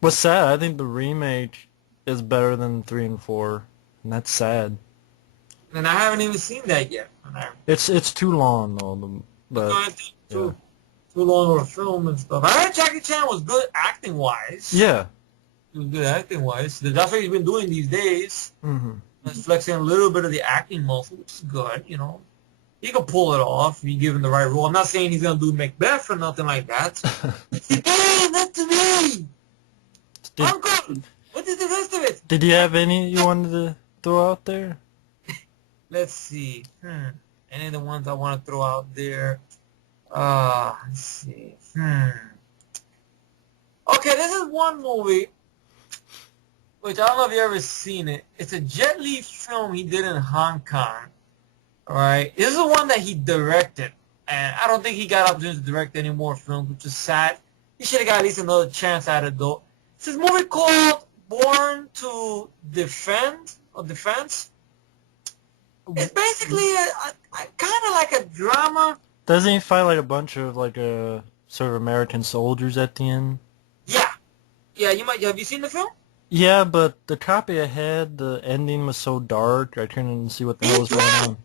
What's sad, I think the remake is better than 3 and 4, and that's sad. And I haven't even seen that yet. And I, It's too long though, it's but going to yeah. too long of a film and stuff. I heard Jackie Chan was good acting wise. Yeah. He was good acting wise. That's what he's been doing these days. Hmm. He's flexing a little bit of the acting muscle, which is good, you know. He could pull it off if you give him the right role. I'm not saying he's gonna do Macbeth or nothing like that. He did that to me. Did Uncle, what is the rest of it? did you have any you wanted to throw out there? Let's see. Any of the ones I want to throw out there? Let's see. Okay, this is one movie which I don't know if you ever seen it. It's a Jet Li film he did in Hong Kong. All right, this is the one that he directed, and I don't think he got opportunity to direct any more films, which is sad. He should have got at least another chance at it, though. It's this movie called Born to Defend or Defense. It's basically a kind of like a drama. Doesn't he fight like a bunch of like sort of American soldiers at the end? Yeah, yeah. You might have you seen the film? Yeah, but the copy I had, the ending was so dark, I couldn't see what the hell Me was going too.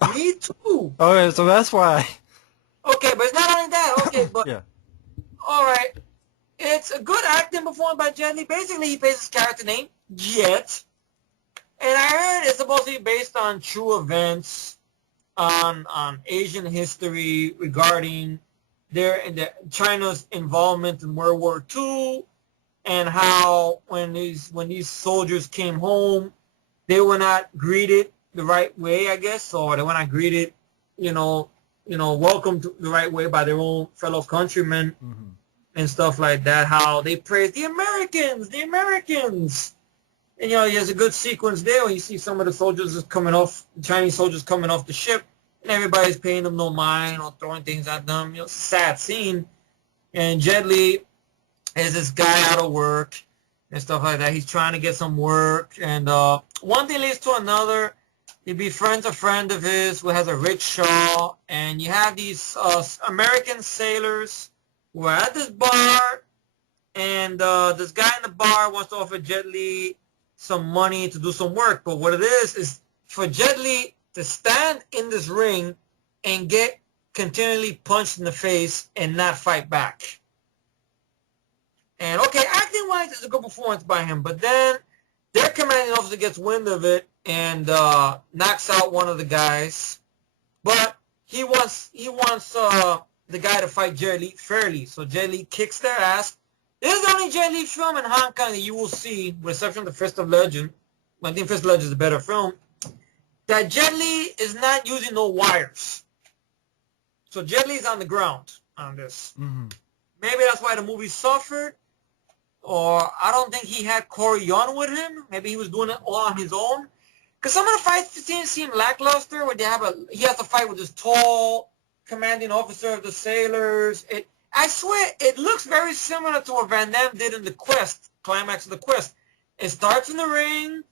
on. Me too. Okay, so that's why. Okay, but it's not only that. Okay, but Yeah. all right. It's a good acting performed by Jet Li. Basically, he plays his character named Jet. And I heard it's supposed to be based on true events on Asian history regarding China's involvement in World War II and how when these soldiers came home, they were not greeted the right way, I guess, or they were not greeted, you know, welcomed the right way by their own fellow countrymen Hmm. and stuff like that. How they praised the Americans. And there's a good sequence there where you see some of the soldiers Chinese soldiers coming off the ship, and everybody's paying them no mind or throwing things at them. It's a sad scene. And Jet Li is this guy out of work and stuff like that. He's trying to get some work, and one thing leads to another. He befriends a friend of his who has a rickshaw, and you have these American sailors who are at this bar, and this guy in the bar wants to offer Jet Li some money to do some work. But what it is for Jet Li to stand in this ring and get continually punched in the face and not fight back. And okay, acting wise, it's a good performance by him. But then their commanding officer gets wind of it and knocks out one of the guys. But he wants the guy to fight Jet Li fairly. So Jet Li kicks their ass. This is the only Jet Li film in Hong Kong that you will see, with exception of the Fist of Legend. I think Fist of Legend is a better film. That Jet Li is not using no wires. So Jet Li's on the ground on this. Hmm. Maybe that's why the movie suffered. Or I don't think he had Corey Yun with him. Maybe he was doing it all on his own. Because some of the fight scenes seem lackluster, where he has to fight with this tall commanding officer of the sailors. I swear, it looks very similar to what Van Damme did in the Quest, climax of the Quest. It starts in the ring,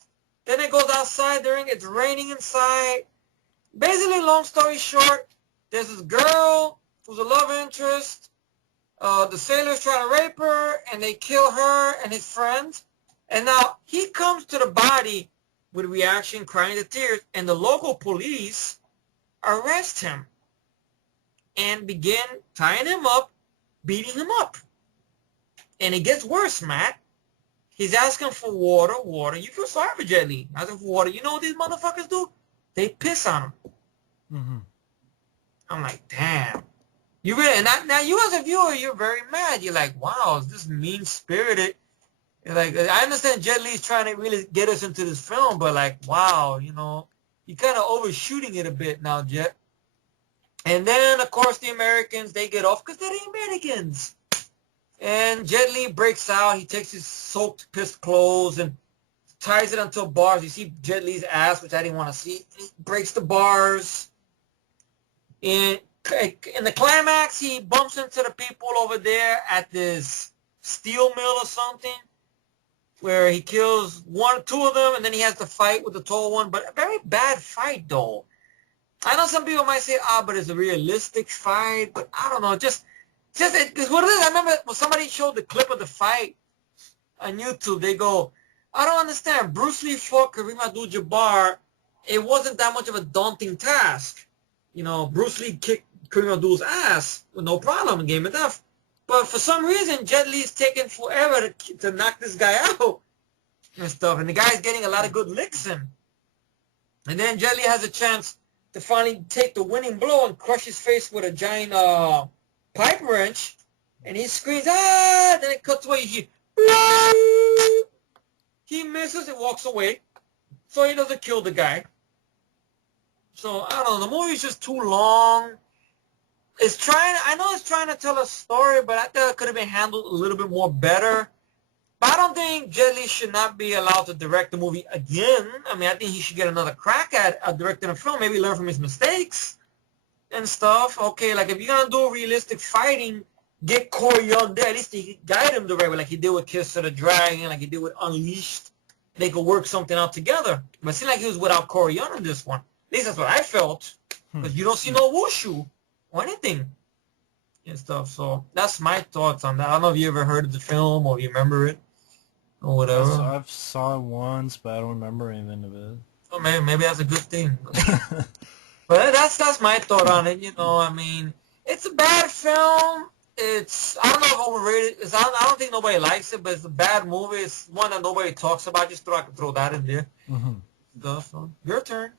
then it goes outside the ring. It's raining inside. Basically, long story short, there's this girl who's a love interest. The sailors try to rape her, and they kill her and his friends. And now he comes to the body with reaction, crying to tears, and the local police arrest him and begin tying him up, beating him up. And it gets worse, Matt. He's asking for water. You feel sorry for Jet Li. Asking for water. You know what these motherfuckers do? They piss on him. Hmm. I'm like, damn. You really, and now you as a viewer, you're very mad. You're like, wow, is this mean-spirited? You're like, I understand Jet Li's trying to really get us into this film, but like, wow, you're kind of overshooting it a bit now, Jet. And then, of course, the Americans, they get off because they're the Americans. And Jet Li breaks out. He takes his soaked, pissed clothes and ties it onto bars. You see Jet Li's ass, which I didn't want to see. He breaks the bars. And in the climax, he bumps into the people over there at this steel mill or something, where he kills two of them, and then he has to fight with the tall one. But a very bad fight, though. I know some people might say, but it's a realistic fight. But I don't know. Just because what it is, I remember when somebody showed the clip of the fight, on YouTube. They go, I don't understand. Bruce Lee fought Kareem Abdul-Jabbar. It wasn't that much of a daunting task. Bruce Lee kicked Kareem Abdul's ass with no problem in Game of Death. But for some reason, Jet Li's taking forever to knock this guy out and stuff. And the guy's getting a lot of good licks in. And then Jet Li has a chance to finally take the winning blow and crush his face with a giant pipe wrench. And he screams, ah! Then it cuts away. He misses and walks away. So he doesn't kill the guy. So, I don't know. The movie's just too long. I know it's trying to tell a story, but I thought it could have been handled a little bit more better. But I don't think Jet Li should not be allowed to direct the movie again. I mean, I think he should get another crack at directing a film, maybe learn from his mistakes and stuff. Okay, like if you're going to do realistic fighting, get Corey Young there. At least he could guide him the right way, like he did with Kiss of the Dragon, like he did with Unleashed. They could work something out together. But it seemed like he was without Corey Young in this one. At least that's what I felt. Because you don't see no wushu or anything and stuff. So that's my thoughts on that. I don't know if you ever heard of the film or you remember it or whatever. I've saw it once, but I don't remember anything of it. Oh, maybe that's a good thing. But that's my thought on it. I mean, it's a bad film. I don't know if overrated. I don't think nobody likes it, but it's a bad movie. It's one that nobody talks about. Just I could throw that in there. So, your turn.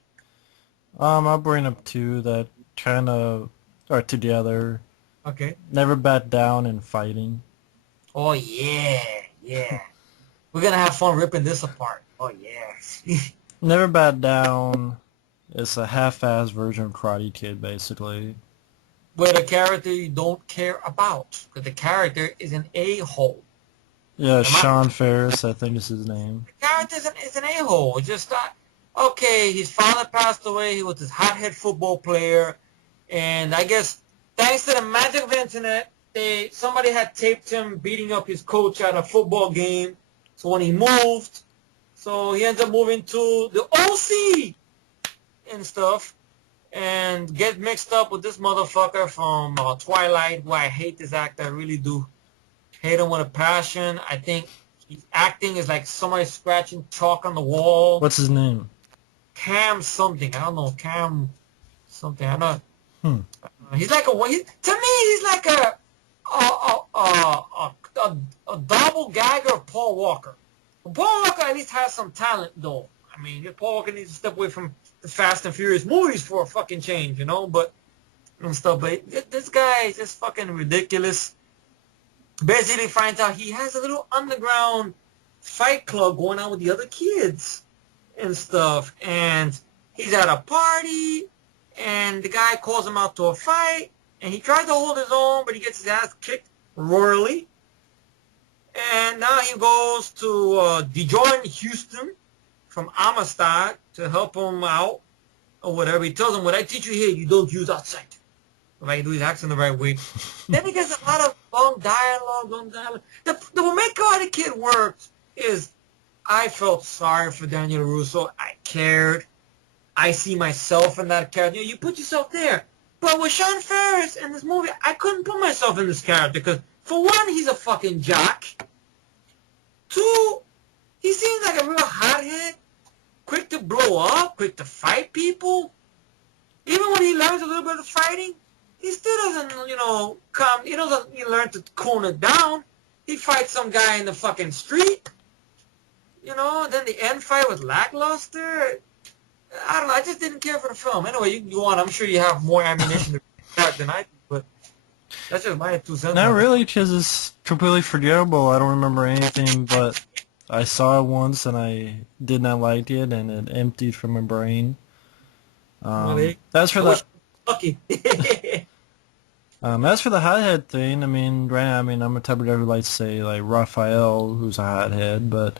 I'll bring up two that kind of are together. Okay. Never bat down in fighting. Oh, yeah. We're going to have fun ripping this apart. Oh, yeah. Never Bat Down is a half-assed version of Karate Kid, basically. With a character you don't care about. Because the character is an a-hole. Yeah, Sean Ferris, I think is his name. The character is an a-hole. It's just okay, his father passed away. He was this hothead football player. And I guess thanks to the magic of the internet, somebody had taped him beating up his coach at a football game. So when he moved, he ends up moving to the OC and stuff. And get mixed up with this motherfucker from Twilight, who I hate this actor. I really do hate him with a passion. I think his acting is like somebody scratching chalk on the wall. What's his name? Cam something. I don't know. Cam something. I don't know. He's like to me, he's like a doppelganger of Paul Walker. Paul Walker at least has some talent, though. I mean, Paul Walker needs to step away from the Fast and Furious movies for a fucking change, but and stuff. But this guy is just fucking ridiculous. Basically finds out he has a little underground fight club going on with the other kids and stuff. And he's at a party, and the guy calls him out to a fight, and he tries to hold his own, but he gets his ass kicked royally. And now he goes to DeJohn Houston from Amistad to help him out or whatever. He tells him, what I teach you here, you don't use outside. If I can do his accent the right way. Then he gets a lot of long dialogue. What made Karate Kid work is I felt sorry for Daniel LaRusso. I cared. I see myself in that character. You put yourself there. But with Sean Ferris in this movie, I couldn't put myself in this character because, for one, he's a fucking jock. Two, he seems like a real hothead. Quick to blow up, quick to fight people. Even when he learns a little bit of fighting, he still doesn't, he doesn't learn to tone it down. He fights some guy in the fucking street. Then the end fight was lackluster. I don't know, I just didn't care for the film. Anyway, you can go on. I'm sure you have more ammunition to attack than I do, but that's just my 2 cents. Not really, because it's completely forgettable. I don't remember anything, but I saw it once and I did not like it, and it emptied from my brain. As for the lucky. As for the hothead thing, I mean, I'm a type of guy who likes to say like Raphael, who's a hothead, but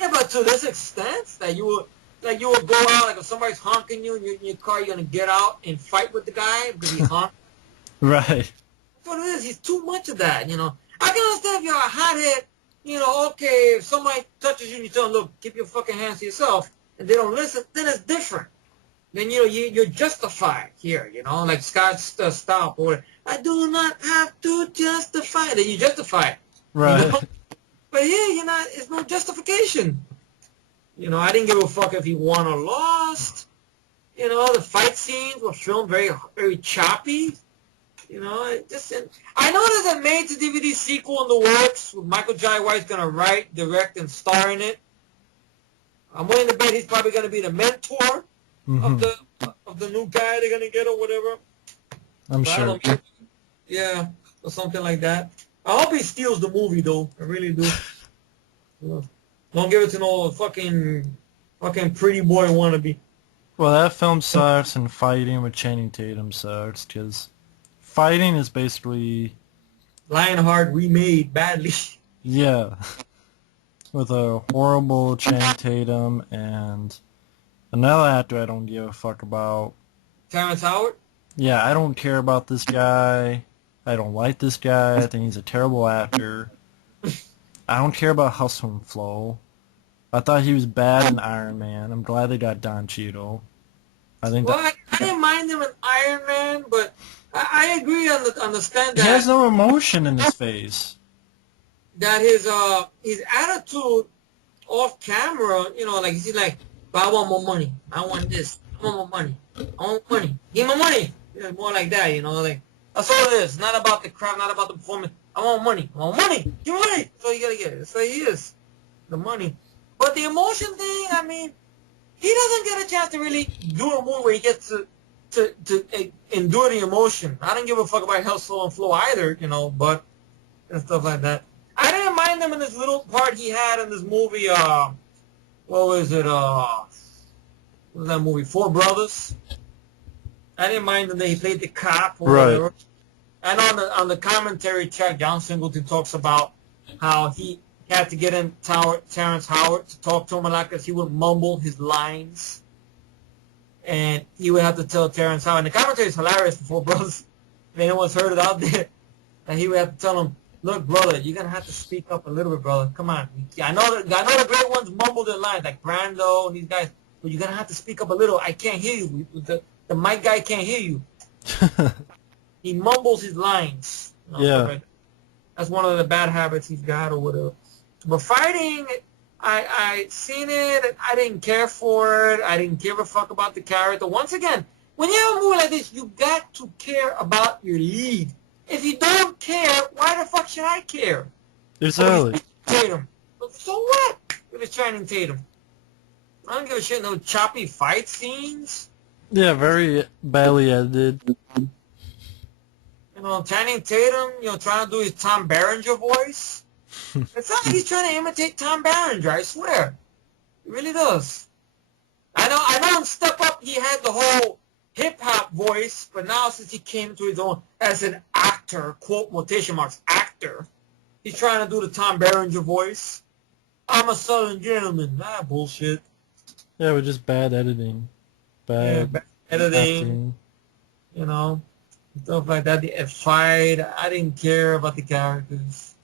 yeah, but to this extent that you would go out, like if somebody's honking you in your car, you're gonna get out and fight with the guy because he honked. Right. That's what it is. He's too much of that. I can understand if you're a hothead. Okay, if somebody touches you and you tell them, look, keep your fucking hands to yourself, and they don't listen, then it's different. Then, you're justified here, like Scott Stapp, or I do not have to justify. Then you justify it. Right. But here, it's no justification. You know, I didn't give a fuck if he won or lost. You know, the fight scenes were filmed very, very choppy. You know, I know there's a made-to-DVD sequel in the works with Michael Jai White's gonna write, direct, and star in it. I'm willing to bet he's probably gonna be the mentor of Mm-hmm. the new guy they're gonna get or whatever. I'm But I sure. don't know, yeah, or something like that. I hope he steals the movie though. I really do. You know, don't give it to no fucking pretty boy wannabe. Well, that film sucks, and fighting with Channing Tatum sucks, because fighting is basically, Lionheart remade badly. yeah, with a horrible Channing Tatum and another actor I don't give a fuck about. Terrence Howard. Yeah, I don't care about this guy. I don't like this guy. I think he's a terrible actor. I don't care about Hustle and Flow. I thought he was bad in Iron Man. I'm glad they got Don Cheadle. I think Well, that I didn't mind him in Iron Man, but I agree on the stand he has that no emotion in his face. his attitude off camera, you know, like he's like, but I want more money. I want this. I want more money. I want money. Give me money. You know, more like that, you know, like that's all it is. Not about the crowd, not about the performance. I want money. I want money. Give me money. So you gotta get it. So he is the money. But the emotion thing, I mean, he doesn't get a chance to really do a movie where he gets to endure the emotion. I don't give a fuck about Hustle and Flow either, you know, but and stuff like that. I didn't mind him in this little part he had in this movie. What was it? What was that movie? Four Brothers. I didn't mind him that he played the cop or Right. whatever. And on the commentary track, John Singleton talks about how he had to get in Terrence Howard to talk to him a lot because he would mumble his lines. And he would have to tell Terrence Howard. And the commentary is hilarious for Four Brothers. If anyone's heard it out there. And he would have to tell him, look, brother, you're going to have to speak up a little bit, brother. Come on. I know the great ones mumble their lines, like Brando and these guys. But you're going to have to speak up a little. I can't hear you. The mic guy can't hear you. He mumbles his lines. You know, Yeah. like that's one of the bad habits he's got or whatever. But fighting, I seen it. And I didn't care for it. I didn't give a fuck about the character. Once again, when you have a movie like this, you got to care about your lead. If you don't care, why the fuck should I care? Exactly. Tatum. So what? If it's Channing Tatum. I don't give a shit. No choppy fight scenes. Yeah, very badly edited. You know, Channing Tatum, you know, trying to do his Tom Berenger voice. It's not like he's trying to imitate Tom Berenger, I swear. He really does. I know in Step Up he had the whole hip-hop voice, but now since he came to his own as an actor, quote, quotation marks, actor, he's trying to do the Tom Berenger voice. I'm a Southern gentleman. Ah, bullshit. Yeah, with just bad editing. Bad editing, acting. you know, stuff like that. The fight, I didn't care about the characters.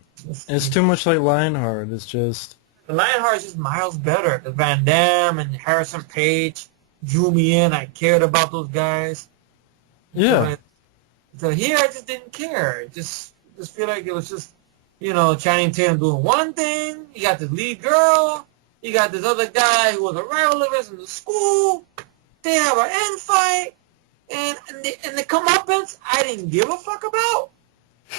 It's too much like Lionheart. It's just... The Lionheart is just miles better. The Van Damme and Harrison Page drew me in. I cared about those guys. Yeah. So here I just didn't care. Just feel like it was just, you know, Channing Tatum doing one thing. You got this lead girl. You got this other guy who was a rival of his in the school. They have an end fight. And the comeuppance, I didn't give a fuck about.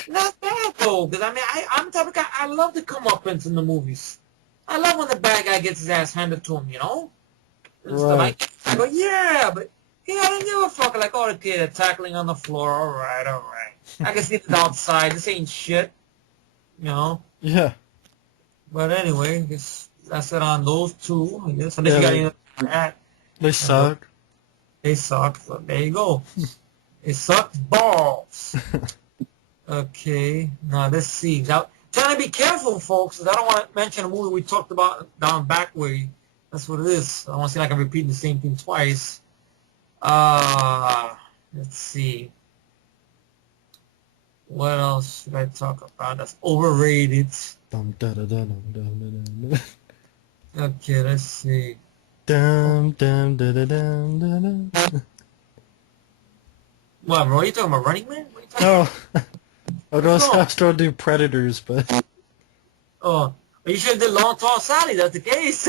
Not bad, though, because, I mean, I'm the type of guy, I love the comeuppance in the movies. I love when the bad guy gets his ass handed to him, you know? And stuff. Right. I go, yeah, but he didn't give a fuck. Like, oh, okay, they're tackling on the floor. All right. I can see it outside. This ain't shit, you know? Yeah. But anyway, I guess that's it on those two, I guess. Unless you got anything to add. They suck. They suck. So there you go. They suck balls. Okay. Now, let's see. Now, trying to be careful, folks, because I don't want to mention a movie we talked about down back way. That's what it is. I don't want to seem like I'm repeating the same thing twice. Let's see. What else should I talk about that's overrated? Dum, da, da, da, dum, dum, da, da, da. Okay, let's see. Dum, dum, da, da, dum, da, da. What, bro? Are you talking about Running Man? What are you talking No. I was going to do Predators, but... Oh, You should have did Long Tall Sally. That's the case.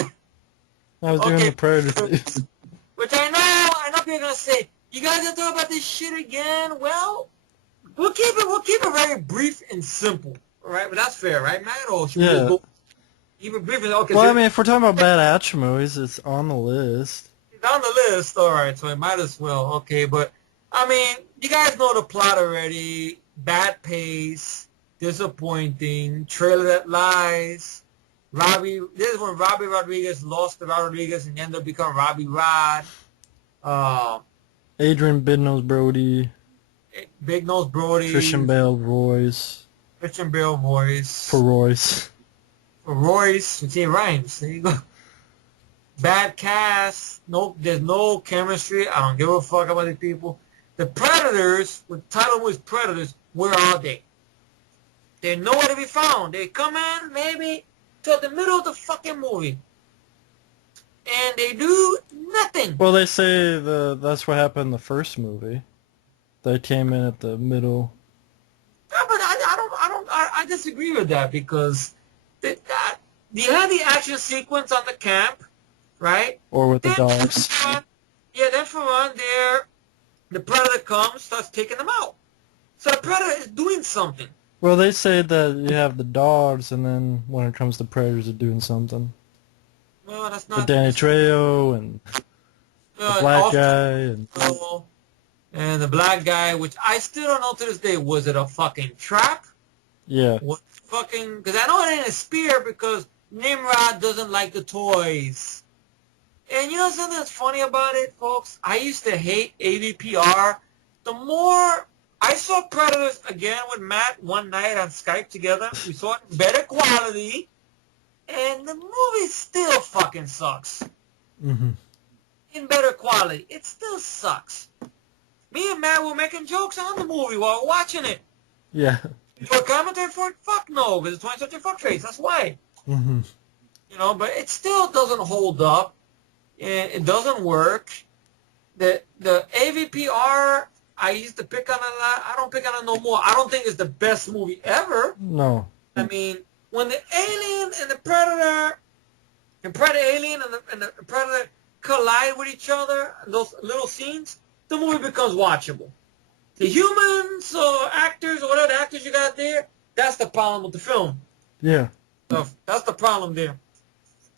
I was doing Okay. the Predator thing. Which I know people are gonna say, you guys are talking about this shit again. Well, we'll keep it very brief and simple, all right? But that's fair, right, Matt? Or should we just Yeah. go keep it brief and okay? Well, So I mean, if we're talking about bad action movies, it's on the list. it's on the list, all right. So it might as well, okay. But I mean, you guys know the plot already. Bad pace, disappointing, trailer that lies. This is when Robbie Rodriguez lost to Rodriguez and ended up becoming Robbie Rod. Uh, Adrian Bidnose Brody, Big Nose Christian Brody, Bale Royce, Christian Bale voice, for Royce. Royce, see, it rhymes. There you go. Bad cast. Nope, there's no chemistry. I don't give a fuck about these people. The Predators, with the title was Predators, where are they? They're nowhere to be found. They come in maybe to the middle of the fucking movie. And they do nothing. Well, they say that's what happened in the first movie. They came in at the middle. Yeah, but I disagree with that because you had the action sequence on the camp, right? Or with the Then dogs. then for one, the Predator comes, starts taking them out. So the Predator is doing something. Well, they say that you have the dogs, and then when it comes to Predators, are doing something. Well, that's With not Danny Trejo and the black guy and the black guy, which I still don't know to this day. Was it a fucking trap? yeah. What fucking? Because I know it ain't a spear because Nimrod doesn't like the toys. And you know something that's funny about it, folks? I used to hate AVPR. The more I saw Predators again with Matt one night on Skype together, we saw it in better quality, and the movie still fucking sucks. Mm-hmm. In better quality, it still sucks. Me and Matt were making jokes on the movie while we're watching it. Yeah. Do a commentary for it? Fuck no, because it's 20 such a fuckface. That's why. Mm-hmm. You know, but it still doesn't hold up. It doesn't work. The AVPR, I used to pick on it a lot. I don't pick on it no more. I don't think it's the best movie ever. No. I mean, when the alien and the Predator, and Predator alien and the Predator collide with each other, those little scenes, the movie becomes watchable. The humans or actors or whatever the actors you got there, that's the problem with the film. Yeah. So that's the problem there.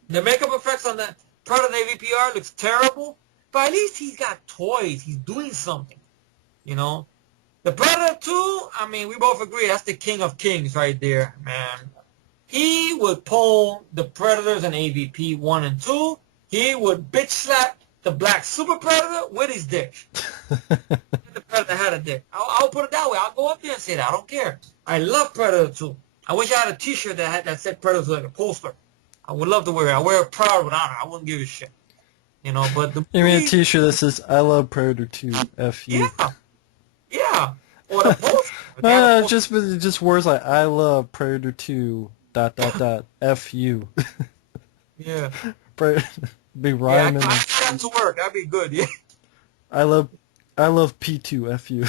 The makeup effects on the Predator AVPR looks terrible, but at least he's got toys. He's doing something, you know. The Predator 2, I mean, we both agree that's the king of kings right there, man. He would pull the Predators in AVP 1 and 2. He would bitch slap the black super Predator with his dick. The Predator had a dick. I'll put it that way. I'll go up there and say that. I don't care. I love Predator 2. I wish I had a T-shirt that said Predator like a poster. I would love to wear it. I wear it proud with honor. I wouldn't give a shit. You know, but the You mean a movie, T-shirt that says "I love Predator 2, F you"? yeah. Or the poster. No, just words like "I love Predator 2, ... F you." Yeah. Be Yeah, rhyming. I put that to work. That'd be good, yeah. I love P2, F you.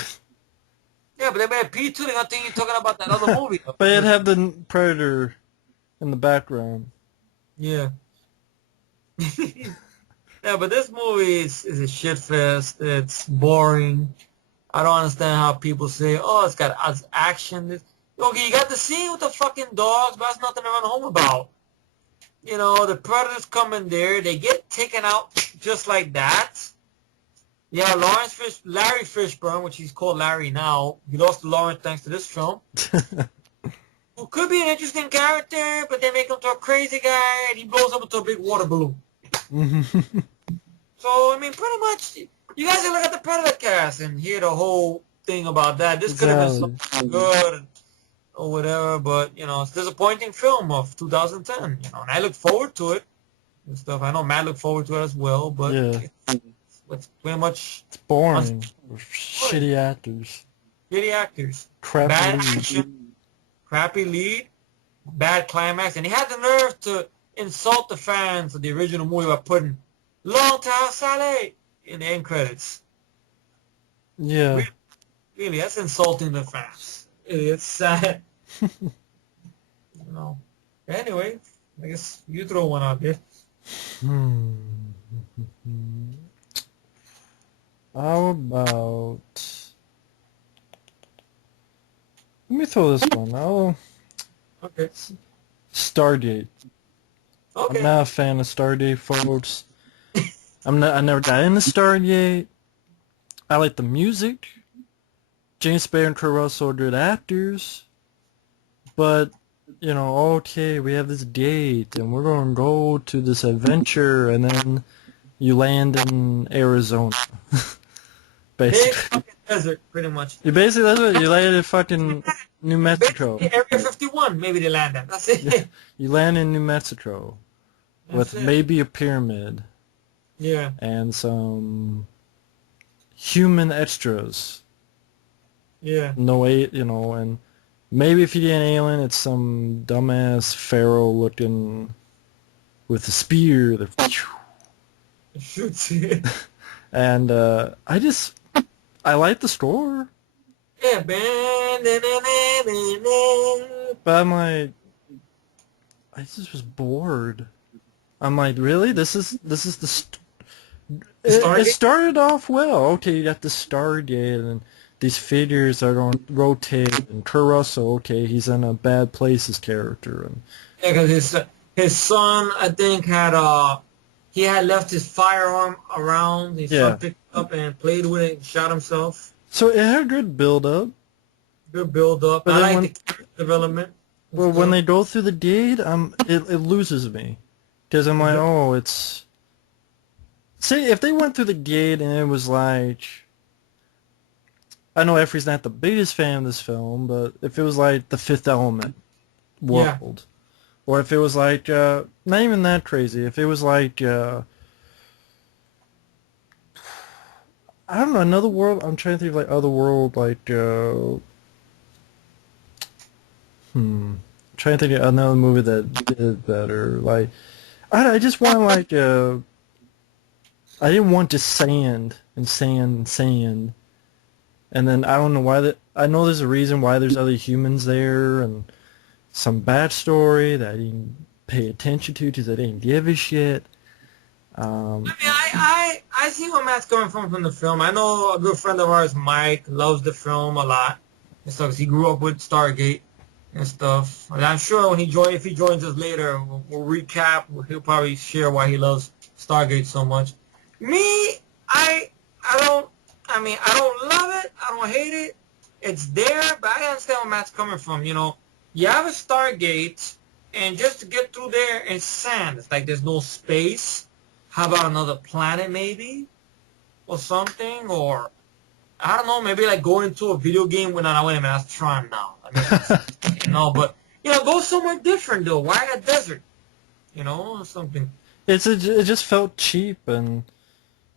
Yeah, but they made P2, they're gonna think you're talking about that other movie. But it'd have the Predator in the background. Yeah. Yeah, but this movie is a shit fest. It's boring. I don't understand how people say, oh, it's got action. Okay, you got the scene with the fucking dogs, but that's nothing to run home about. You know, the Predators come in there. They get taken out just like that. Yeah, Larry Fishburne, which he's called Larry now. He lost to Lawrence thanks to this film. Who could be an interesting character, but they make him to a crazy guy, and he blows up into a big water balloon. So, I mean, pretty much, you guys can look at the Predator cast and hear the whole thing about that. This could have been something good or whatever, but, you know, it's a disappointing film of 2010, you know, and I look forward to it and stuff. I know Matt looked forward to it as well, but Yeah. it's pretty much It's boring. Shitty actors. shitty actors. Crap Bad lead. action, crappy lead, bad climax, and he had the nerve to insult the fans of the original movie by putting Long Tall Sally in the end credits. Yeah. Really, that's insulting the fans. It's sad. You know. Anyway, I guess you throw one out there. Hmm. How about... Let me throw this one. Oh, Okay. Stargate. I'm Okay. not a fan of Stargate, folks. I never got into Stargate. I like the music. James Spader and Kurt Russell are good actors. But, okay, we have this date, and we're going to go to this adventure, and then you land in Arizona. Big Basically. fucking desert, pretty much. That's what you land in fucking New Mexico. Basically, Area 51, maybe they land at. That's it. You land in New Mexico That's with it. maybe a pyramid Yeah. and some human extras. Yeah. No, and maybe if you get an alien, it's some dumbass pharaoh looking with a spear. Shoots it. And I like the score, Yeah, but I'm like, I just was bored. I'm like, really? This is it Stargate. started off well. Okay, you got the Stargate and these figures are going to rotate, and Kurt Russell, okay, he's in a bad places character, and Yeah, because his son, I think, he had left his firearm around. His son yeah. picked it up and played with it and shot himself. So it had a good build up, Good build up. but I then like the character development and when stuff. they go through the gate, it loses me because I'm like, oh, it's see if they went through the gate and it was like. I know Effrey's not the biggest fan of this film, but if it was like The Fifth Element Yeah. world, or if it was like, not even that crazy, if it was like, I don't know, another world, I'm trying to think of like other world, like, trying to think of another movie that did better, like, I just want like, I didn't want just sand and sand and sand, and then I don't know why that, I know there's a reason why there's other humans there, and some backstory that I didn't pay attention to because I didn't give a shit. I mean, I see where Matt's coming from the film. I know a good friend of ours, Mike, loves the film a lot and stuff. 'Cause he grew up with Stargate and stuff. And I'm sure when if he joins us later, we'll recap. He'll probably share why he loves Stargate so much. Me, I don't. I mean, I don't love it. I don't hate it. It's there, but I understand where Matt's coming from. You have a Stargate, and just to get through there, it's sand. It's like there's no space. How about another planet, maybe, or something, or I don't know, maybe like go into a video game. Well, no, wait a minute, that's Tron now. I mean, but go somewhere different though. Why a desert? Or something. It just felt cheap and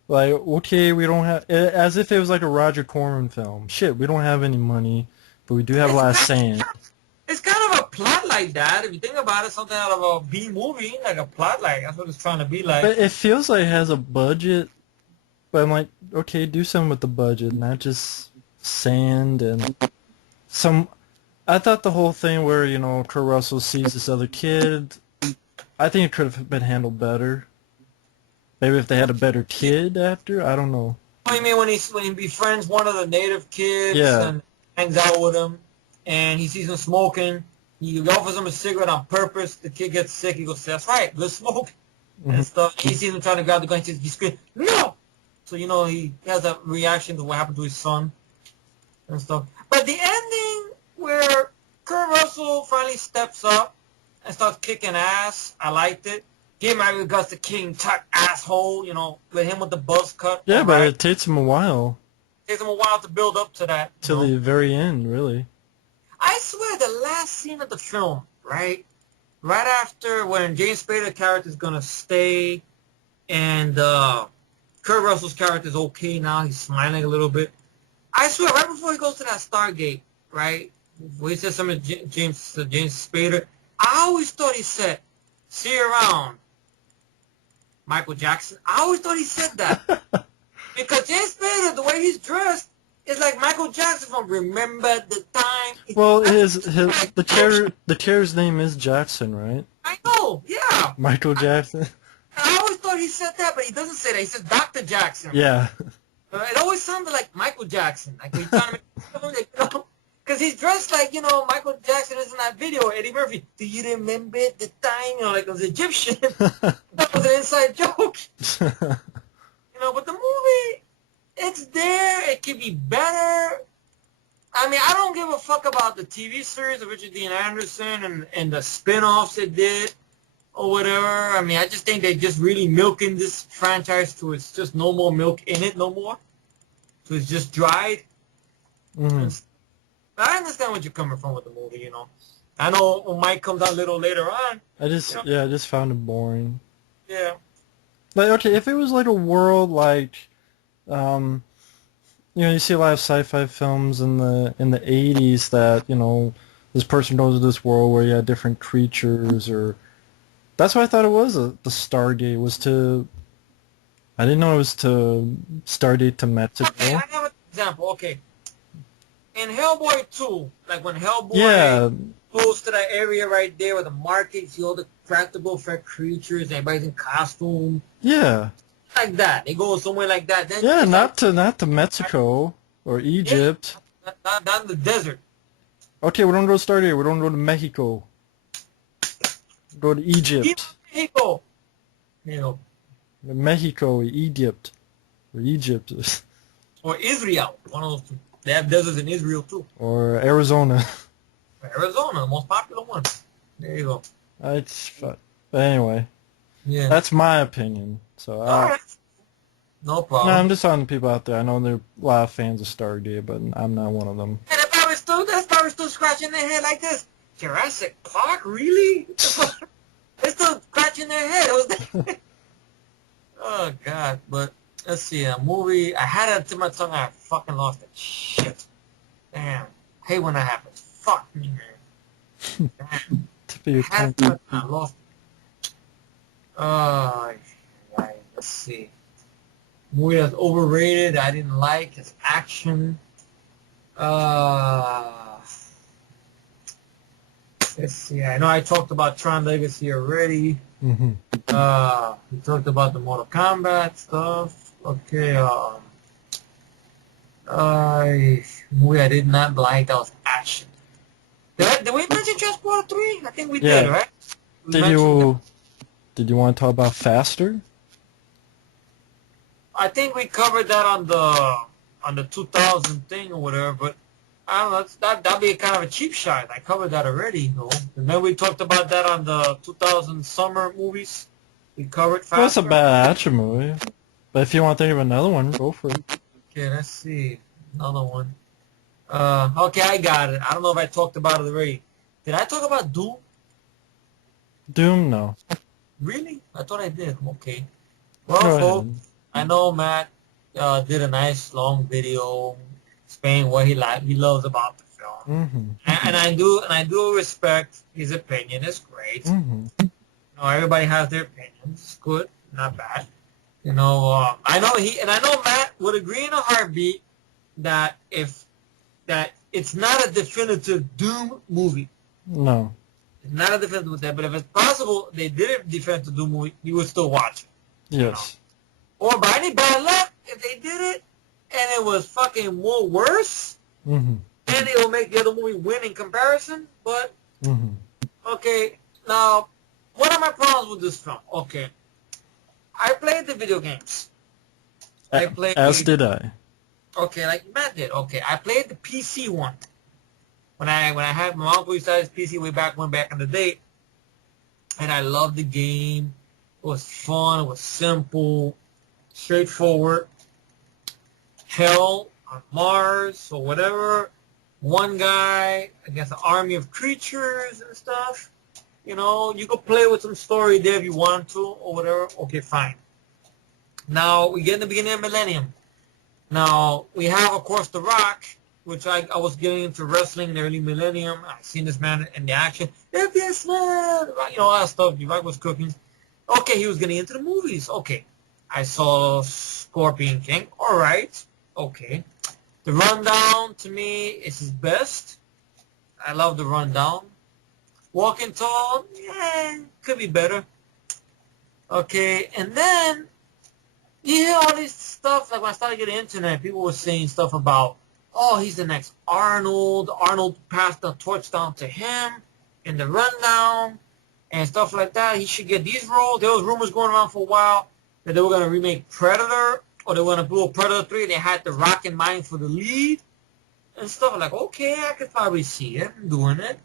like okay we don't have as if it was like a Roger Corman film. Shit, we don't have any money, but we do have a It's lot of kind, sand. it's kind of a plot like that. If you think about it, something out of a B movie, like a plot like that's what it's trying to be like. But it feels like it has a budget. But I'm like, okay, do something with the budget, not just sand and some. I thought the whole thing where Kurt Russell sees this other kid. I think it could have been handled better. Maybe if they had a better kid after, I don't know. What do you mean when he befriends one of the native kids Yeah. and hangs out with him, and he sees him smoking? He offers him a cigarette on purpose. The kid gets sick. He goes, "That's right, good smoke," Hmm. and stuff. He sees him trying to grab the gun. He screams, "No!" So he has a reaction to what happened to his son and stuff. But the ending where Kurt Russell finally steps up and starts kicking ass, I liked it. Give my regards to King Tut asshole, with him with the buzz cut. Yeah, All but right. it takes him a while Takes him a while to build up to that. till the very end, really. I swear the last scene of the film, right? Right after when James Spader character is gonna stay and Kurt Russell's character is okay now, he's smiling a little bit. I swear, right before he goes to that Stargate, right? Where he says something to James Spader, I always thought he said, "See you around, Michael Jackson." I always thought he said that. Because James Spader, the way he's dressed, is like Michael Jackson from Remember the Time. Well, the character's name is Jackson, right? I know, yeah. Michael Jackson. I always thought he said that, but he doesn't say that. He says Dr. Jackson. Yeah. It always sounded like Michael Jackson. Like when he's trying to make, because he's dressed like, Michael Jackson is in that video, Eddie Murphy. Do you remember the time, like it was Egyptian? That was an inside joke. But the movie, it's there. It could be better. I mean, I don't give a fuck about the TV series of Richard Dean Anderson and the spin-offs it did or whatever. I mean, I just think they're just really milking this franchise to it's just no more milk in it no more. So it's just dried. Mm-hmm. But I understand what you're coming from with the movie, I know when Mike comes out a little later on. I just found it boring. Yeah. Like, okay, if it was like a world like, you see a lot of sci-fi films in the 80s that, this person goes to this world where you had different creatures, or that's what I thought it was. The Stargate was to. I didn't know it was to Stargate to Mexico. Okay, I have an example. Okay, in Hellboy 2, like when Hellboy goes to that area right there where the market, you see all the practical effect creatures, everybody's in costume. Yeah. Like that. They go somewhere like that. Then yeah, not to Mexico or Egypt. Yeah, not in the desert. Okay, we don't go to Stargate. We don't go to Mexico. Go to Egypt. Mexico. Mexico, Egypt, or Egypt. Or Israel. One of those two. They have deserts in Israel too. Or Arizona. Arizona, the most popular one. There you go. But anyway. Yeah. That's my opinion. So. All right. No problem. No, I'm just telling people out there. I know there are a lot of fans of Stargate, but I'm not one of them. And that's probably still scratching their head like this. Jurassic Park, really? They're still scratching their head. Oh God! But let's see, a movie. I had it to my tongue. I fucking lost it. Shit. Damn. Hate when that happens. Fuck me, man. Damn. I lost it. Let's see. Movie that's overrated. I didn't like. It's action. Let's see. I know I talked about Tron Legacy already. Mm-hmm. We talked about the Mortal Kombat stuff. Okay. Movie I did not like. That was action. Did we mention Transporter 3? I think we did, right? Did you want to talk about Faster? I think we covered that on the 2000 thing or whatever, but I don't know. That'd be kind of a cheap shot. I covered that already, And then we talked about that on the 2000 summer movies. We covered Faster. Well, that's a bad action movie. But if you want to think of another one, go for it. Okay, let's see. Another one. Okay, I got it. I don't know if I talked about it already. Did I talk about Doom? Doom, no. Really? I thought I did. Okay. Well, folks, I know Matt did a nice long video explaining what he loves about the film, and I do respect his opinion. It's great. Everybody has their opinions. It's good, not bad. I know Matt would agree in a heartbeat that it's not a definitive Doom movie. No. It's not a definitive with that, but if it's possible they did a definitive Doom movie, you would still watch it. Yes. Or by any bad luck, if they did it and it was fucking more worse, then it will make the other movie win in comparison. But okay, now what are my problems with this film? Okay, I played the video games. As did I. Okay, like Matt did. Okay, I played the PC one. When I had my uncle used to have his PC way back in the day, and I loved the game. It was fun. It was simple, straightforward. Hell on Mars or whatever. One guy against an army of creatures and stuff. You could play with some story there if you want to or whatever. Okay, fine. Now we get in the beginning of Millennium. Now we have, of course, The Rock, which I was getting into wrestling in the early Millennium. I seen this man in the action. Yes, man. All that stuff. The Rock was cooking. Okay, he was getting into the movies. Okay. I saw Scorpion King. All right. Okay. The Rundown, to me, is his best. I love The Rundown. Walking Tall, yeah, could be better. Okay, and then you hear all this stuff, like when I started getting internet, people were saying stuff about, oh, he's the next Arnold. Arnold passed the torch down to him in the rundown and stuff like that. He should get these roles. There was rumors going around for a while that they were going to remake Predator, or they were going to do a Predator 3. They had The Rock in mind for the lead and stuff. I'm like, okay, I could probably see it. I'm doing it.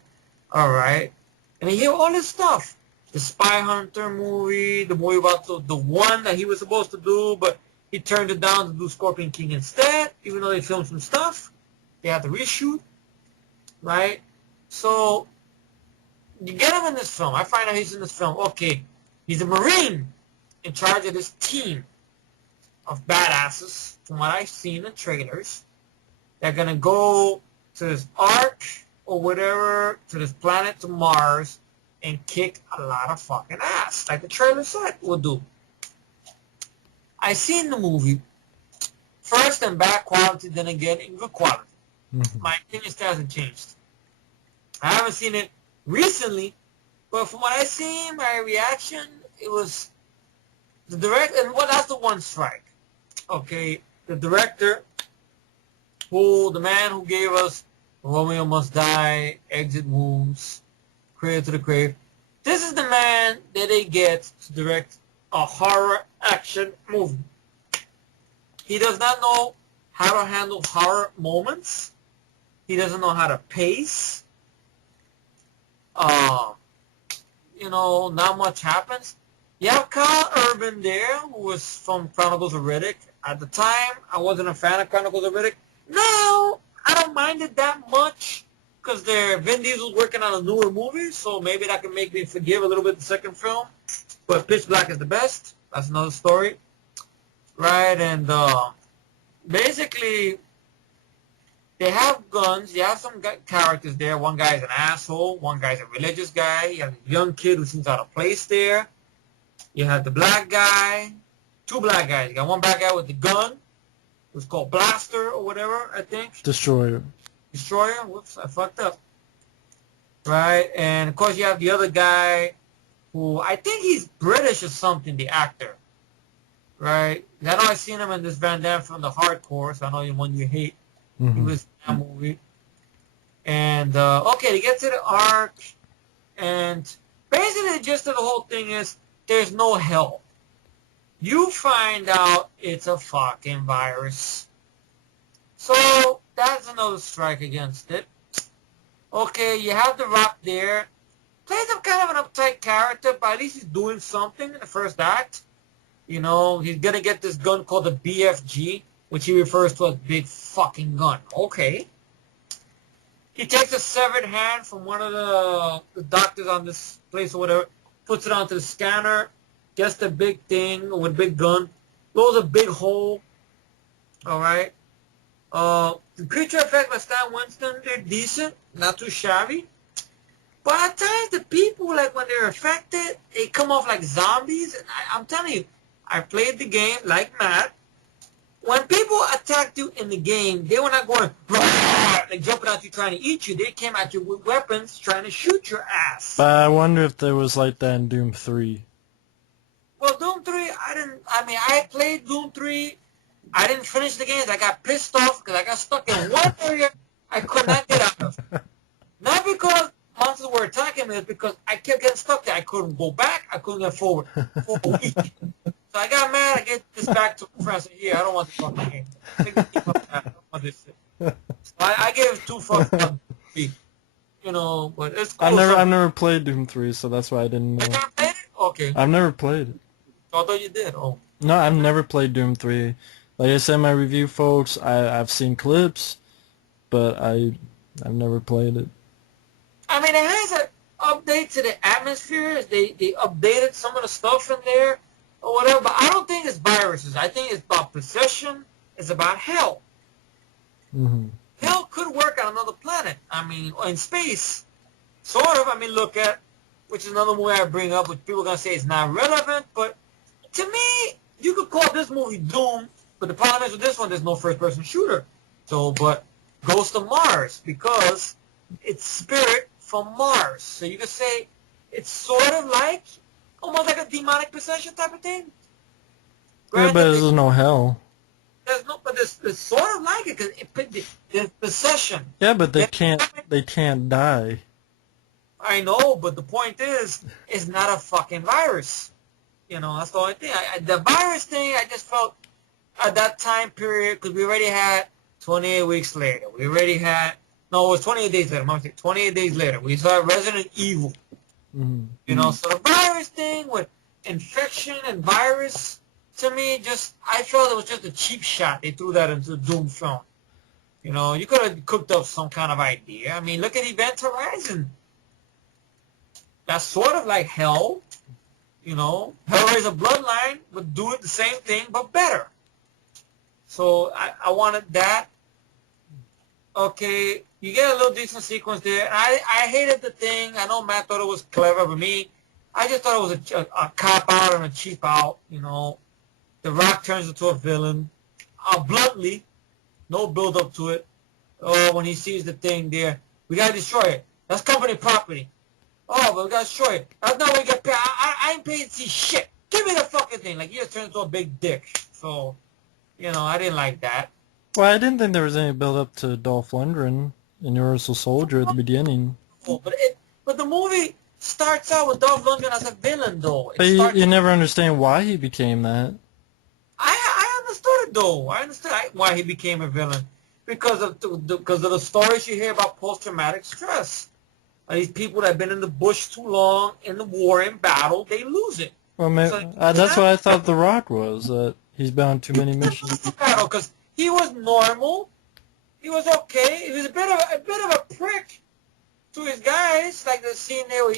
All right. And you hear all this stuff. The Spy Hunter movie, the movie about the one that he was supposed to do, but he turned it down to do Scorpion King instead, even though they filmed some stuff. They had to reshoot, right? So you get him in this film. I find out he's in this film. Okay, he's a Marine in charge of this team of badasses, from what I've seen in the trailers. They're going to go to this ark or whatever, to this planet, to Mars, and kick a lot of fucking ass, like the trailer said will do. I seen the movie, first in bad quality, then again in good quality. Mm-hmm. My opinion still hasn't changed. I haven't seen it recently, but from what I seen, my reaction, it was the director, and well, that's the one strike. Okay, the director, the man who gave us Romeo Must Die, Exit Wounds, Cradle to the Grave. This is the man that they get to direct a horror action movie. He does not know how to handle horror moments. He doesn't know how to pace. Not much happens. You have Carl Urban there, who was from Chronicles of Riddick. At the time, I wasn't a fan of Chronicles of Riddick. Now, I don't mind it that much because Vin Diesel's working on a newer movie, so maybe that can make me forgive a little bit the second film. But Pitch Black is the best. That's another story, right? And basically, they have guns. You have some characters there. One guy's an asshole. One guy's a religious guy. You have a young kid who seems out of place there. You have the black guy. Two black guys. You got one black guy with the gun. It's called Blaster or whatever, I think. Destroyer. Whoops, I fucked up. Right? And, of course, you have the other guy who I think he's British or something, the actor. Right? I know I've seen him in this Van Damme from the Hardcore, so I know the one you hate. Mm-hmm. He was in that movie. And, okay, they get to the arc, and basically the gist of the whole thing is there's no hell. You find out it's a fucking virus. So, that's another strike against it. Okay, you have The Rock there. Plays him kind of an uptight character, but at least he's doing something in the first act. He's gonna get this gun called the BFG, which he refers to as big fucking gun. Okay. He takes a severed hand from one of the doctors on this place or whatever, puts it onto the scanner, gets the big thing with a big gun, blows a big hole. All right. The creature effects by Stan Winston, they're decent, not too shabby. But at times the people, like when they're affected, they come off like zombies. And I'm telling you, I played the game like Matt. When people attacked you in the game, they were not going, like jumping at you trying to eat you. They came at you with weapons trying to shoot your ass. But I wonder if there was like that in Doom 3. Well, Doom 3, I played Doom 3. I didn't finish the game. I got pissed off because I got stuck in one area I could not get out of. Not because monsters were attacking me, it's because I kept getting stuck there. I couldn't go back. I couldn't get forward for a week. So I got mad. I get this back to Professor. Yeah, I don't want this fucking game. Take the game up. I don't want this shit. So I gave it 2 fucking weeks. But it's cool. I've never played Doom 3, so that's why I didn't know. You never played it? Okay. I've never played it. So I thought you did. Oh. No, I've never played Doom 3. Like I said in my review, folks, I've seen clips, but I've never played it. It has an update to the atmosphere. They updated some of the stuff in there or whatever, but I don't think it's viruses. I think it's about possession. It's about hell. Mm-hmm. Hell could work on another planet. Or in space. Sort of. Look at, which is another movie I bring up, which people are going to say is not relevant, but to me, you could call this movie Doom, but the problem is with this one, there's no first-person shooter. But Ghost of Mars, because its spirit from Mars. So you could say it's sort of like, almost like a demonic possession type of thing. Yeah, but Granted, there's no hell. there's no, but it's sort of like it because the possession. Yeah, but they They- can't die. I know, but the point is, it's not a fucking virus. That's the only thing. The virus thing, I just felt at that time period, because we already had 28 weeks later. We already had, no, it was 28 days later. My mistake. 28 days later, we saw Resident Evil. So the virus thing with infection and virus, to me, I felt it was just a cheap shot. They threw that into the Doom film. You could have cooked up some kind of idea. I mean, look at Event Horizon. That's sort of like Hell. Hellraiser Bloodline would do it the same thing, but better. So I wanted that. Okay, you get a little decent sequence there. I hated the thing. I know Matt thought it was clever, but me, I just thought it was a cop out and a cheap out. The Rock turns into a villain, bluntly, no build up to it. Oh, when he sees the thing there, we gotta destroy it. That's company property. Oh, but we gotta destroy it. That's not what we get paid. I ain't paid to see shit. Give me the fucking thing. Like, he just turned into a big dick. So, I didn't like that. Well, I didn't think there was any build up to Dolph Lundgren in Universal Soldier at the beginning. But the movie starts out with Dolph Lundgren as a villain, though. But you never understand why he became that. I understood it, though. I understood why he became a villain. Because of the stories you hear about post-traumatic stress. These people that have been in the bush too long, in the war, in battle, they lose it. Well, that's what I thought The Rock was. That he's been on too many missions. Because he was normal. He was okay. He was a bit of a prick to his guys. Like the scene there where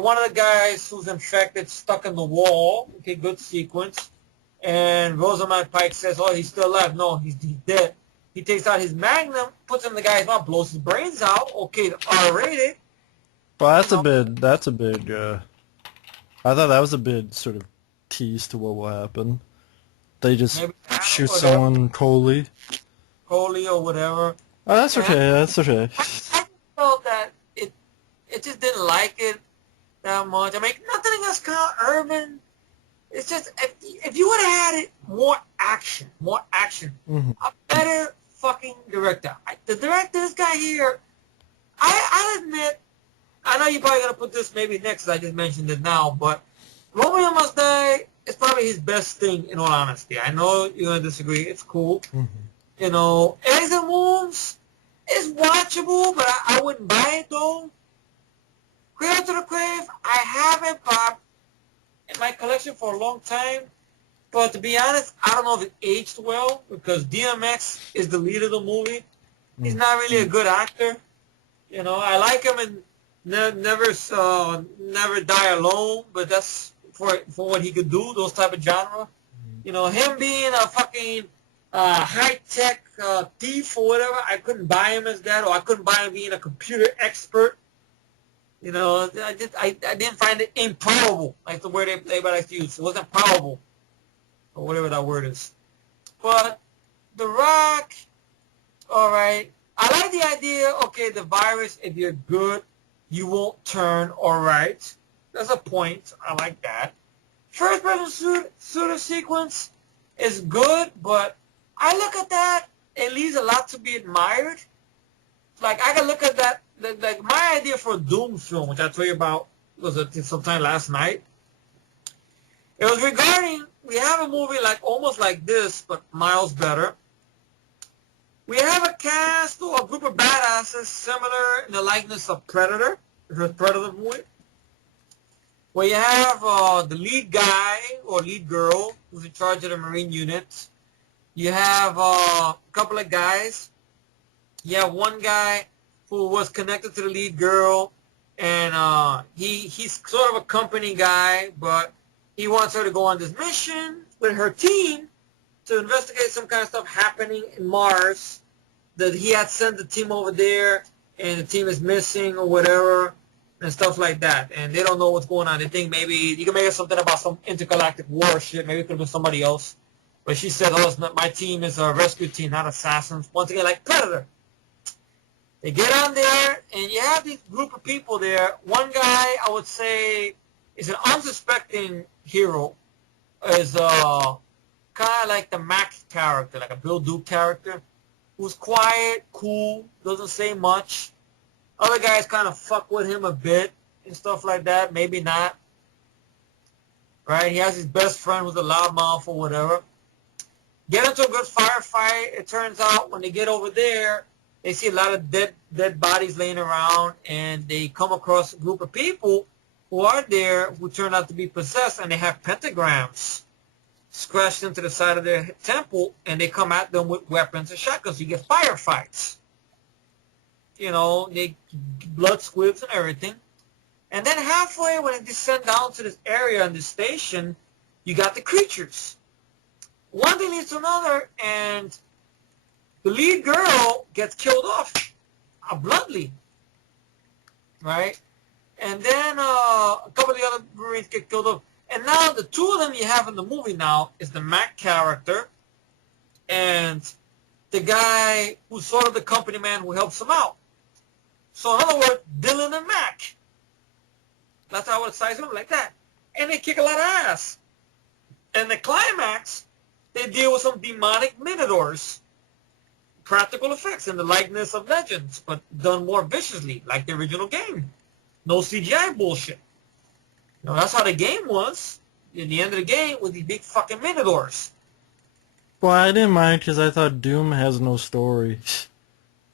one of the guys who's infected stuck in the wall. Okay, good sequence. And Rosamund Pike says, "Oh, he's still alive." No, he's dead. He takes out his magnum, puts it in the guy's mouth, blows his brains out. Okay, R-rated. Well, that's a big, I thought that was a big sort of tease to what will happen. They just shoot someone coldly. Coldly or whatever. Oh, that's okay, that's okay. I felt that it just didn't like it that much. I mean, nothing against Kyle Urban. It's just, if you would have had it more action, a better fucking director. The director, this guy here, I'll admit, I know you're probably going to put this maybe next, I just mentioned it now, but Romeo Must Die is probably his best thing, in all honesty. I know you're going to disagree. It's cool. Exit Wounds is watchable, but I wouldn't buy it, though. Cradle to the Grave, I haven't, but in my collection for a long time. But to be honest, I don't know if it aged well, because DMX is the lead of the movie. He's not really a good actor. I like him in Never Die Alone, but that's for what he could do, those type of genre. Him being a fucking high-tech thief or whatever, I couldn't buy him as that, or I couldn't buy him being a computer expert. I didn't find it improbable, like the word everybody likes to use. It wasn't probable, or whatever that word is. But The Rock, all right. I like the idea, okay, the virus, if you're good, you won't turn all right. That's a point. I like that. First person shooter sequence is good, but I look at that, it leaves a lot to be admired. Like, I can look at that, like my idea for a Doom film, which I told you about, was sometime last night. It was regarding, we have a movie almost like this, but miles better. We have a cast or a group of badasses similar in the likeness of Predator, the first Predator movie, where you have the lead guy or lead girl who's in charge of the Marine unit. You have a couple of guys. You have one guy who was connected to the lead girl, and he's sort of a company guy, but he wants her to go on this mission with her team to investigate some kind of stuff happening in Mars, that he had sent the team over there, and the team is missing or whatever, and stuff like that. And they don't know what's going on. They think maybe you can make it something about some intergalactic war shit. Maybe it could have been somebody else. But she said, "Oh, it's not, my team is a rescue team, not assassins." Once again, like Predator. They get on there, and you have this group of people there. One guy, I would say, is an unsuspecting hero. Is kind of like the Max character, like a Bill Duke character, who's quiet, cool, doesn't say much. Other guys kind of fuck with him a bit and stuff like that. Maybe not. Right? He has his best friend who's a loudmouth or whatever. Get into a good firefight. It turns out when they get over there, they see a lot of dead bodies laying around, and they come across a group of people who are there who turn out to be possessed, and they have pentagrams scratched into the side of their temple, and they come at them with weapons and shotguns. You get firefights. You know, they blood squibs and everything. And then halfway when they descend down to this area in the station, you got the creatures. One thing leads to another, and the lead girl gets killed off bluntly, right? And then a couple of the other Marines get killed off. And now the two of them you have in the movie now is the Mac character and the guy who's sort of the company man who helps him out. So in other words, Dylan and Mac. That's how I would size them like that. And they kick a lot of ass. And the climax, they deal with some demonic minotaurs. Practical effects in the likeness of legends, but done more viciously, like the original game. No CGI bullshit. You know, that's how the game was. In the end of the game, with these big fucking minotaurs. Well, I didn't mind because I thought Doom has no story.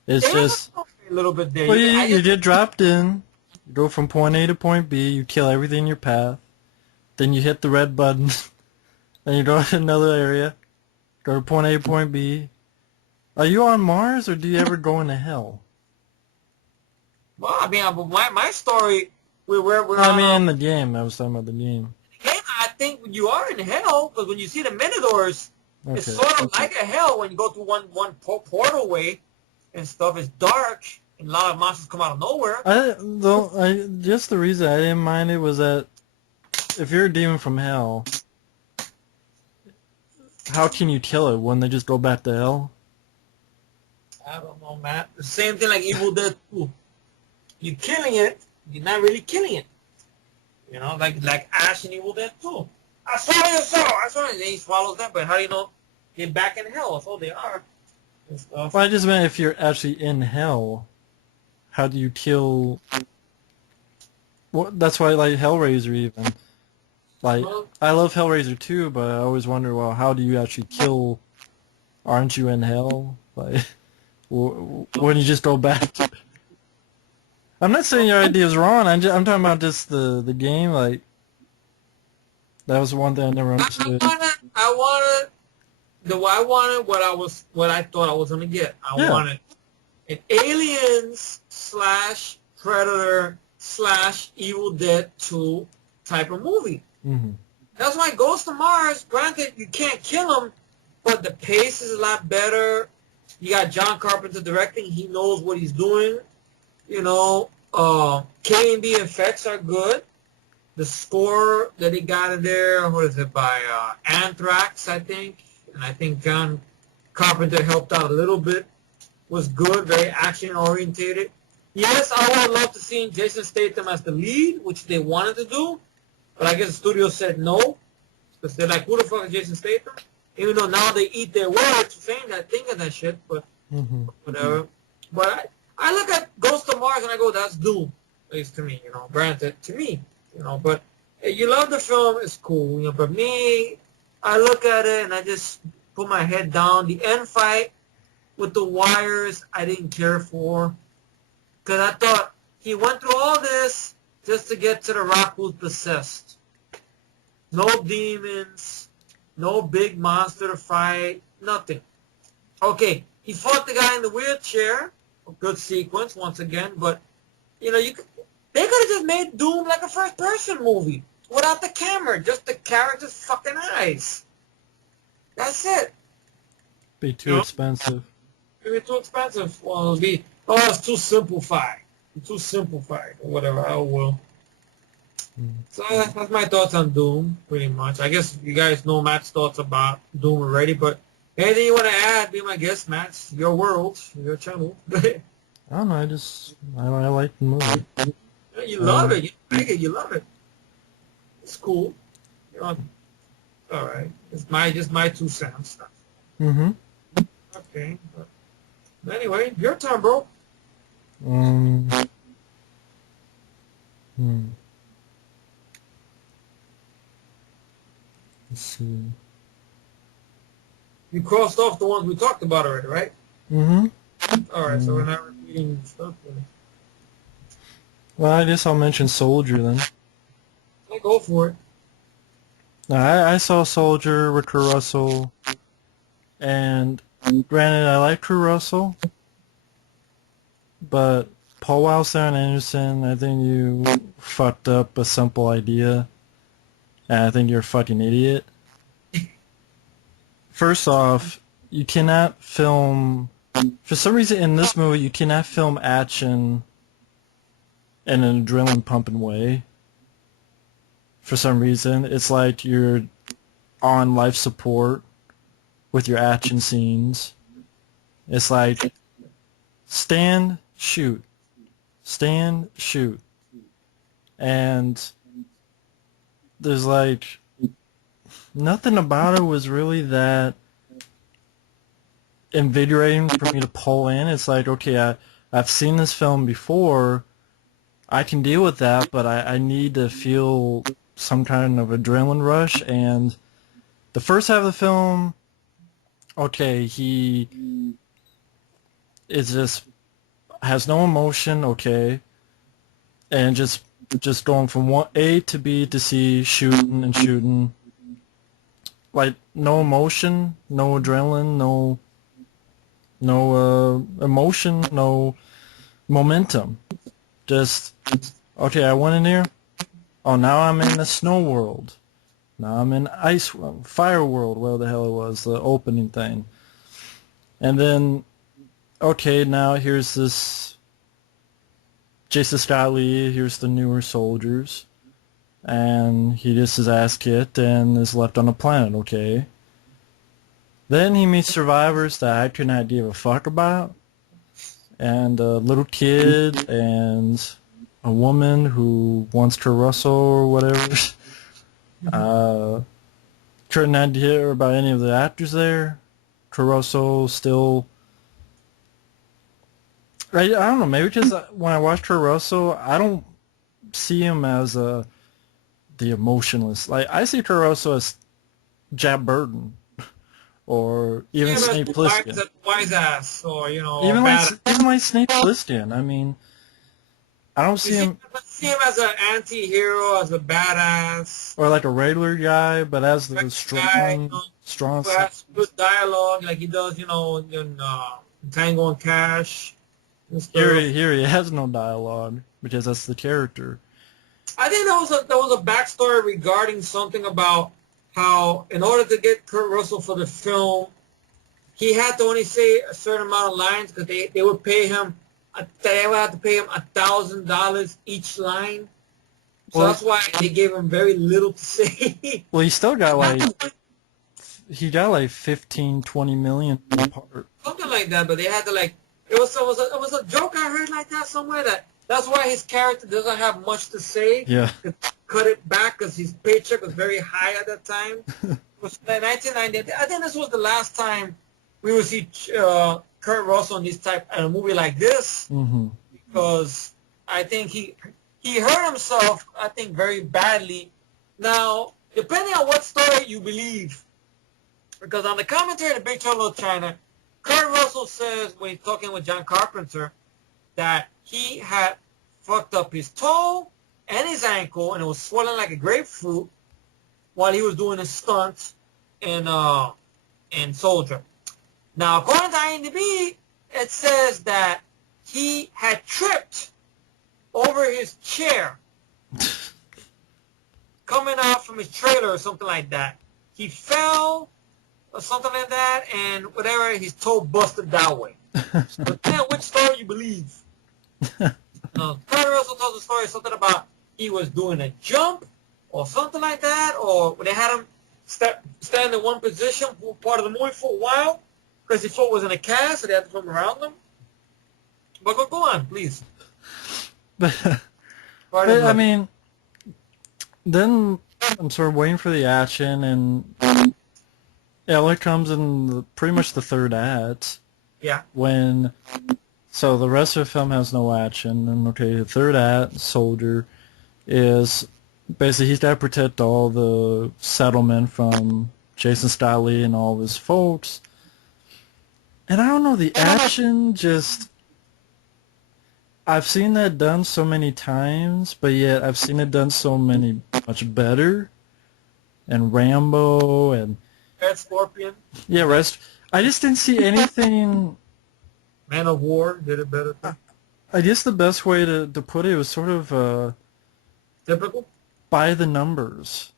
It's just A little bit there. well, you get dropped in, you go from point A to point B, you kill everything in your path, then you hit the red button, and you go to another area, go to point A, point B. Are you on Mars, or do you ever go into hell? Well, I mean, my story, we're I mean, in the game. I was talking about the game. I think you are in hell, because when you see the minotaurs, Okay. it's sort of like a hell when you go through one portal way and stuff. It's dark, and a lot of monsters come out of nowhere. Just the reason I didn't mind it was that if you're a demon from hell, how can you kill it? Wouldn't they just go back to hell? I don't know, Matt. The same thing like Evil Dead 2. You're killing it, you're not really killing it. You know, like Ash in Evil Dead 2. I swallow your soul. I swallow it. And he swallows them, but how do you know they're back in hell? So they are. And stuff. Well, I just meant if you're actually in hell, how do you kill? Well, that's why I like Hellraiser even. Like, I love Hellraiser too, but I always wonder, well, how do you actually kill? Aren't you in hell? Like, wouldn't you just go back to... I'm not saying your idea is wrong. I'm talking about just the game. Like, that was one thing I never understood. I wanted what I thought I was gonna get. I wanted an Aliens / Predator / Evil Dead 2 type of movie. Mm-hmm. That's why Ghost of Mars. Granted, you can't kill him, but the pace is a lot better. You got John Carpenter directing. He knows what he's doing. You know, K&B effects are good. The score that he got in there, what is it, by Anthrax, I think. And I think John Carpenter helped out a little bit. Was good, very action-orientated. Yes, I would have loved to see Jason Statham as the lead, which they wanted to do. But I guess the studio said no. Because they're like, who the fuck is Jason Statham? Even though now they eat their words saying that, thinking that shit, but whatever. But I look at Ghost of Mars and I go, that's Doom, at least to me, you know, granted, to me, you know. But if you love the film, it's cool, you know. But me, I look at it and I just put my head down. The end fight with the wires, I didn't care for. Because I thought he went through all this just to get to the rock who's possessed. No demons. No big monster to fight. Nothing. Okay, he fought the guy in the wheelchair. A good sequence, once again. But, you know, they could have just made Doom like a first-person movie. Without the camera. Just the character's fucking eyes. That's it. Be too expensive. It'd be too expensive. Well, it'd be... Oh, it's too simplified. Too simplified. Or whatever. Oh, well. So that's my thoughts on Doom, pretty much. I guess you guys know Matt's thoughts about Doom already, but anything you want to add, be my guest, Matt. It's your world, your channel. I don't know. I like the movie. Yeah, you love Um, it. You like it. You love it. It's cool. You know, all right. It's my just my 2 cents. mm-hmm. Okay. But anyway, your turn, bro. Um, hmm, let's see. You crossed off the ones we talked about already, right? Mm-hmm. All right. So we're Mm. not repeating stuff. Well, I guess I'll mention Soldier then. I go for it. I saw Soldier with Kurt Russell, and granted, I like Kurt Russell, but Paul Wildstone Anderson, I think you fucked up a simple idea, and I think you're a fucking idiot. First off, you cannot film, for some reason in this movie, you cannot film action in an adrenaline pumping way. For some reason, it's like you're on life support with your action scenes. It's like stand, shoot, stand, shoot, and there's like nothing about it was really that invigorating for me to pull in. It's like, okay, I've seen this film before. I can deal with that, but I need to feel some kind of adrenaline rush. And the first half of the film, okay, he is just has no emotion, okay, and just going from one A to B to C, shooting and shooting, like no emotion, no adrenaline, no emotion, no momentum. Just okay, I went in here. Oh, now I'm in the snow world. Now I'm in ice world, fire world, whatever the hell it was, the opening thing. And then okay, now here's this Jason Scott Lee. Here's the newer soldiers, and he gets his ass kicked and is left on a planet. Okay. Then he meets survivors that I could not give a fuck about, and a little kid and a woman who wants to Russell or whatever. Uh, couldn't not hear about any of the actors there. Caruso still, I don't know, maybe because when I watch Caruso, I don't see him as the emotionless. Like I see Caruso as Jack Burton or See even him as Snake Plissken. the wise ass, or a bad. Even like Snake Plissken. I mean, I don't You see him see him as an anti-hero, as a badass, or like a regular guy, but as the guy, strong who side. has good dialogue, like he does, in Tango and Cash and stuff. Here he has no dialogue because that's the character. I think there was a backstory regarding something about how, in order to get Kurt Russell for the film, he had to only say a certain amount of lines because they would pay him. They would have to pay him $1,000 each line. So Well, that's why they gave him very little to say. well, he got like 15, 20 million apart. Something like that, but they had to like it was a joke I heard like that somewhere that's why his character doesn't have much to say. Yeah. Cut it back because his paycheck was very high at that time. It was 1990. I think this was the last time we would see Kurt Russell in this type in a movie like this Hmm. because I think he hurt himself. I think very badly. Now, depending on what story you believe, because on the commentary of the Big Trouble in Little China, Kurt Russell says when he's talking with John Carpenter that he had fucked up his toe and his ankle and it was swollen like a grapefruit while he was doing his stunt in Soldier. Now, according to IMDb, it says that he had tripped over his chair coming out from his trailer or something like that. He fell or something like that, and whatever, his toe busted that way. So depending on which story you believe. Kurt Russell tells a story something about he was doing a jump or something like that, or when they had him stand in one position for part of the movie for a while because his foot was in a cast, so they had to put him around them. But go on, please. But, Pardon but I blood. mean, then I'm sort of waiting for the action, and it only comes in pretty much the third act Yeah. when. So the rest of the film has no action, and okay, the third act, Soldier, is basically he's got to protect all the settlement from Jason Scott and all of his folks. And I don't know, the action just I've seen that done so many times, but yet I've seen it done so much better. And Rambo and Red Scorpion. yeah, rest. I just didn't see anything. Man of War did it better too. I guess the best way to put it was sort of Typical. by the numbers.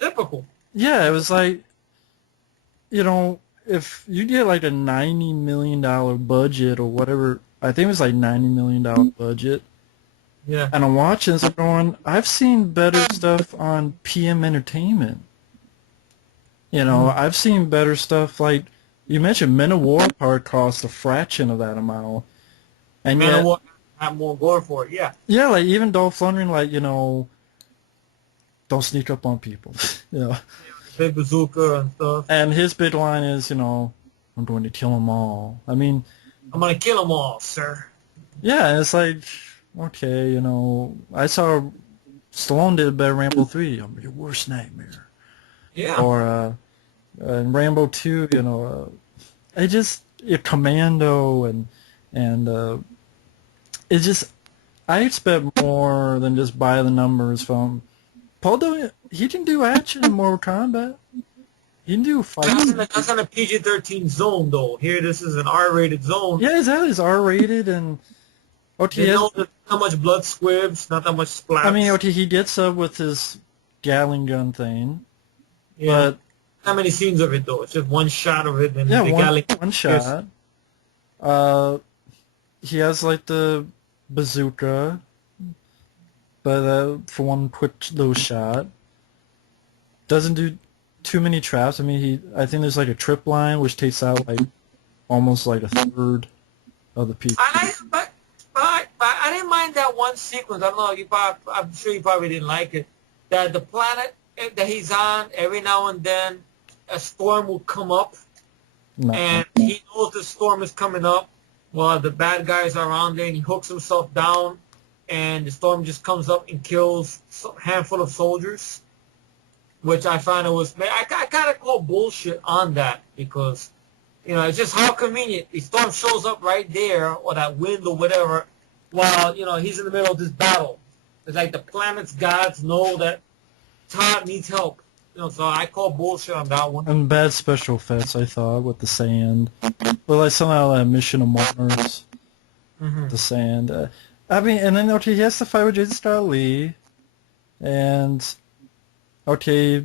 Typical. Yeah, it was like, if you get like a $90 million budget or whatever, I think it was like $90 million budget, Yeah. and I'm watching this, I'm going, I've seen better stuff on PM Entertainment. I've seen better stuff like, you mentioned Men of War part cost a fraction of that amount. And Man of yet, War had more gore for it. Yeah. yeah, like even Dolph Lundgren, like, don't sneak up on people, Big bazooka and stuff. And his big line is, I'm going to kill them all. I mean, I'm gonna kill them all, sir. yeah, it's like, okay, I saw Stallone did a better Rambo 3. I'm your worst nightmare. Yeah. Or in Rambo 2, I just Commando and it just I expect more than just by the numbers from Paul. He can do action in Mortal Kombat. He can do fighting. That's in a PG-13 zone, though. Here, this is an R-rated zone. Yeah, exactly. It's R-rated and You know, there's not much blood squibs, not that much splats. I mean, he gets up with his Gatling gun thing, yeah. but Not many scenes of it though. It's just one shot of it, and yeah, the one shot. He has like the bazooka, but for one quick little shot, doesn't do too many traps. I mean, I think there's like a trip line which takes out like almost like a third of the people. But I didn't mind that one sequence. I don't know. I'm sure you probably didn't like it. That the planet that he's on, every now and then, a storm will come up, No. and he knows the storm is coming up. Well, the bad guys are around there, and he hooks himself down, and the storm just comes up and kills a handful of soldiers, which I found I kind of call bullshit on that because, it's just how convenient. The storm shows up right there, or that wind or whatever, while, he's in the middle of this battle. It's like the planet's gods know that Todd needs help. So I call bullshit on that one. And bad special effects, I thought, with the sand. But like somehow that Mission to Mars, the sand. I mean, and then okay, he has to fight with Jason Scott Lee, and okay,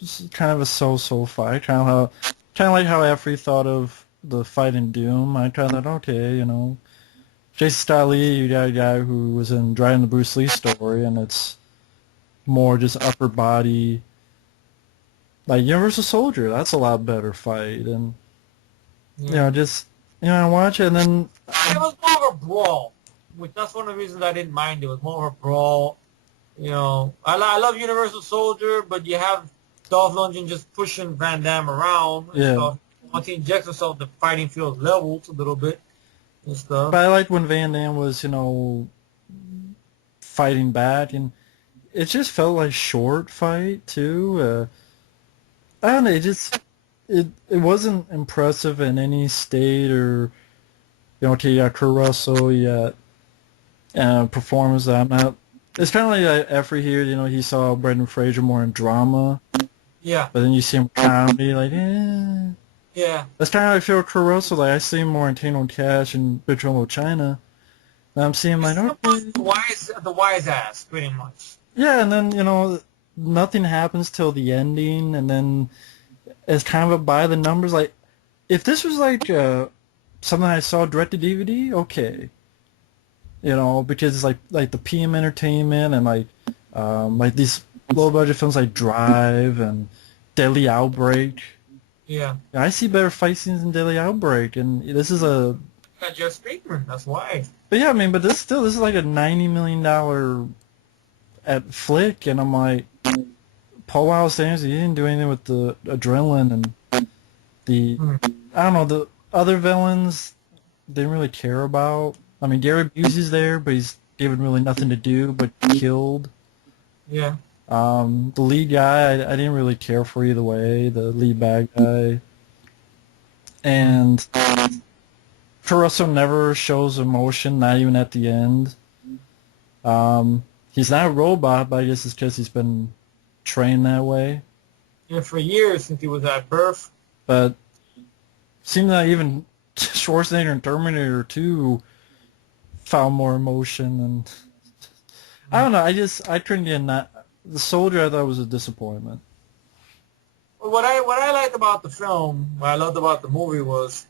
it's kind of a so-so fight. Kind of like how Effie thought of the fight in Doom. I kind of thought, okay, Jason Scott Lee, you got a guy who was in Driving the Bruce Lee story, and it's more just upper body. Like Universal Soldier, that's a lot better fight, and I watch it, and then it was more of a brawl, which that's one of the reasons I didn't mind it. It was more of a brawl. I love Universal Soldier, but you have Dolph Lundgren just pushing Van Damme around and stuff. Once he injects himself, the fighting feels leveled a little bit and stuff. But I liked when Van Damme was, fighting back, and it just felt like short fight too. I don't know. It wasn't impressive in any state or okay, you got Kurt Russell, you got performance that I'm not. It's kind of like Effie here. He saw Brendan Fraser more in drama. Yeah. But then you see him comedy, like Yeah. That's kind of how I feel with Kurt Russell. Like I see him more in Tango and Cash and Big Trouble in China. And I'm seeing him like okay. The wise ass, pretty much. Yeah, and then nothing happens till the ending, and then it's kind of a by the numbers. Like, if this was like something I saw direct to DVD, okay, because it's like the PM Entertainment and like these low budget films like Drive and Deadly Outbreak. Yeah. I see better fight scenes in Deadly Outbreak, and this is a Got Jeff Speakman. That's why. But yeah, I mean, but this is like a $90 million at flick, and I'm like, Paul Alexander, he didn't do anything with the adrenaline and the, Hmm. I don't know, the other villains didn't really care about. I mean, Gary Busey's there, but he's given really nothing to do but killed. Yeah. The lead guy, I didn't really care for either way, the lead bad guy. Hmm. And Caruso never shows emotion, not even at the end. He's not a robot, but I guess it's because he's been trained that way. Yeah, for years since he was at birth. But seemed that even Schwarzenegger in Terminator 2 found more emotion, and I don't know. I turned in that the soldier. I thought was a disappointment. What I liked about the film, what I loved about the movie was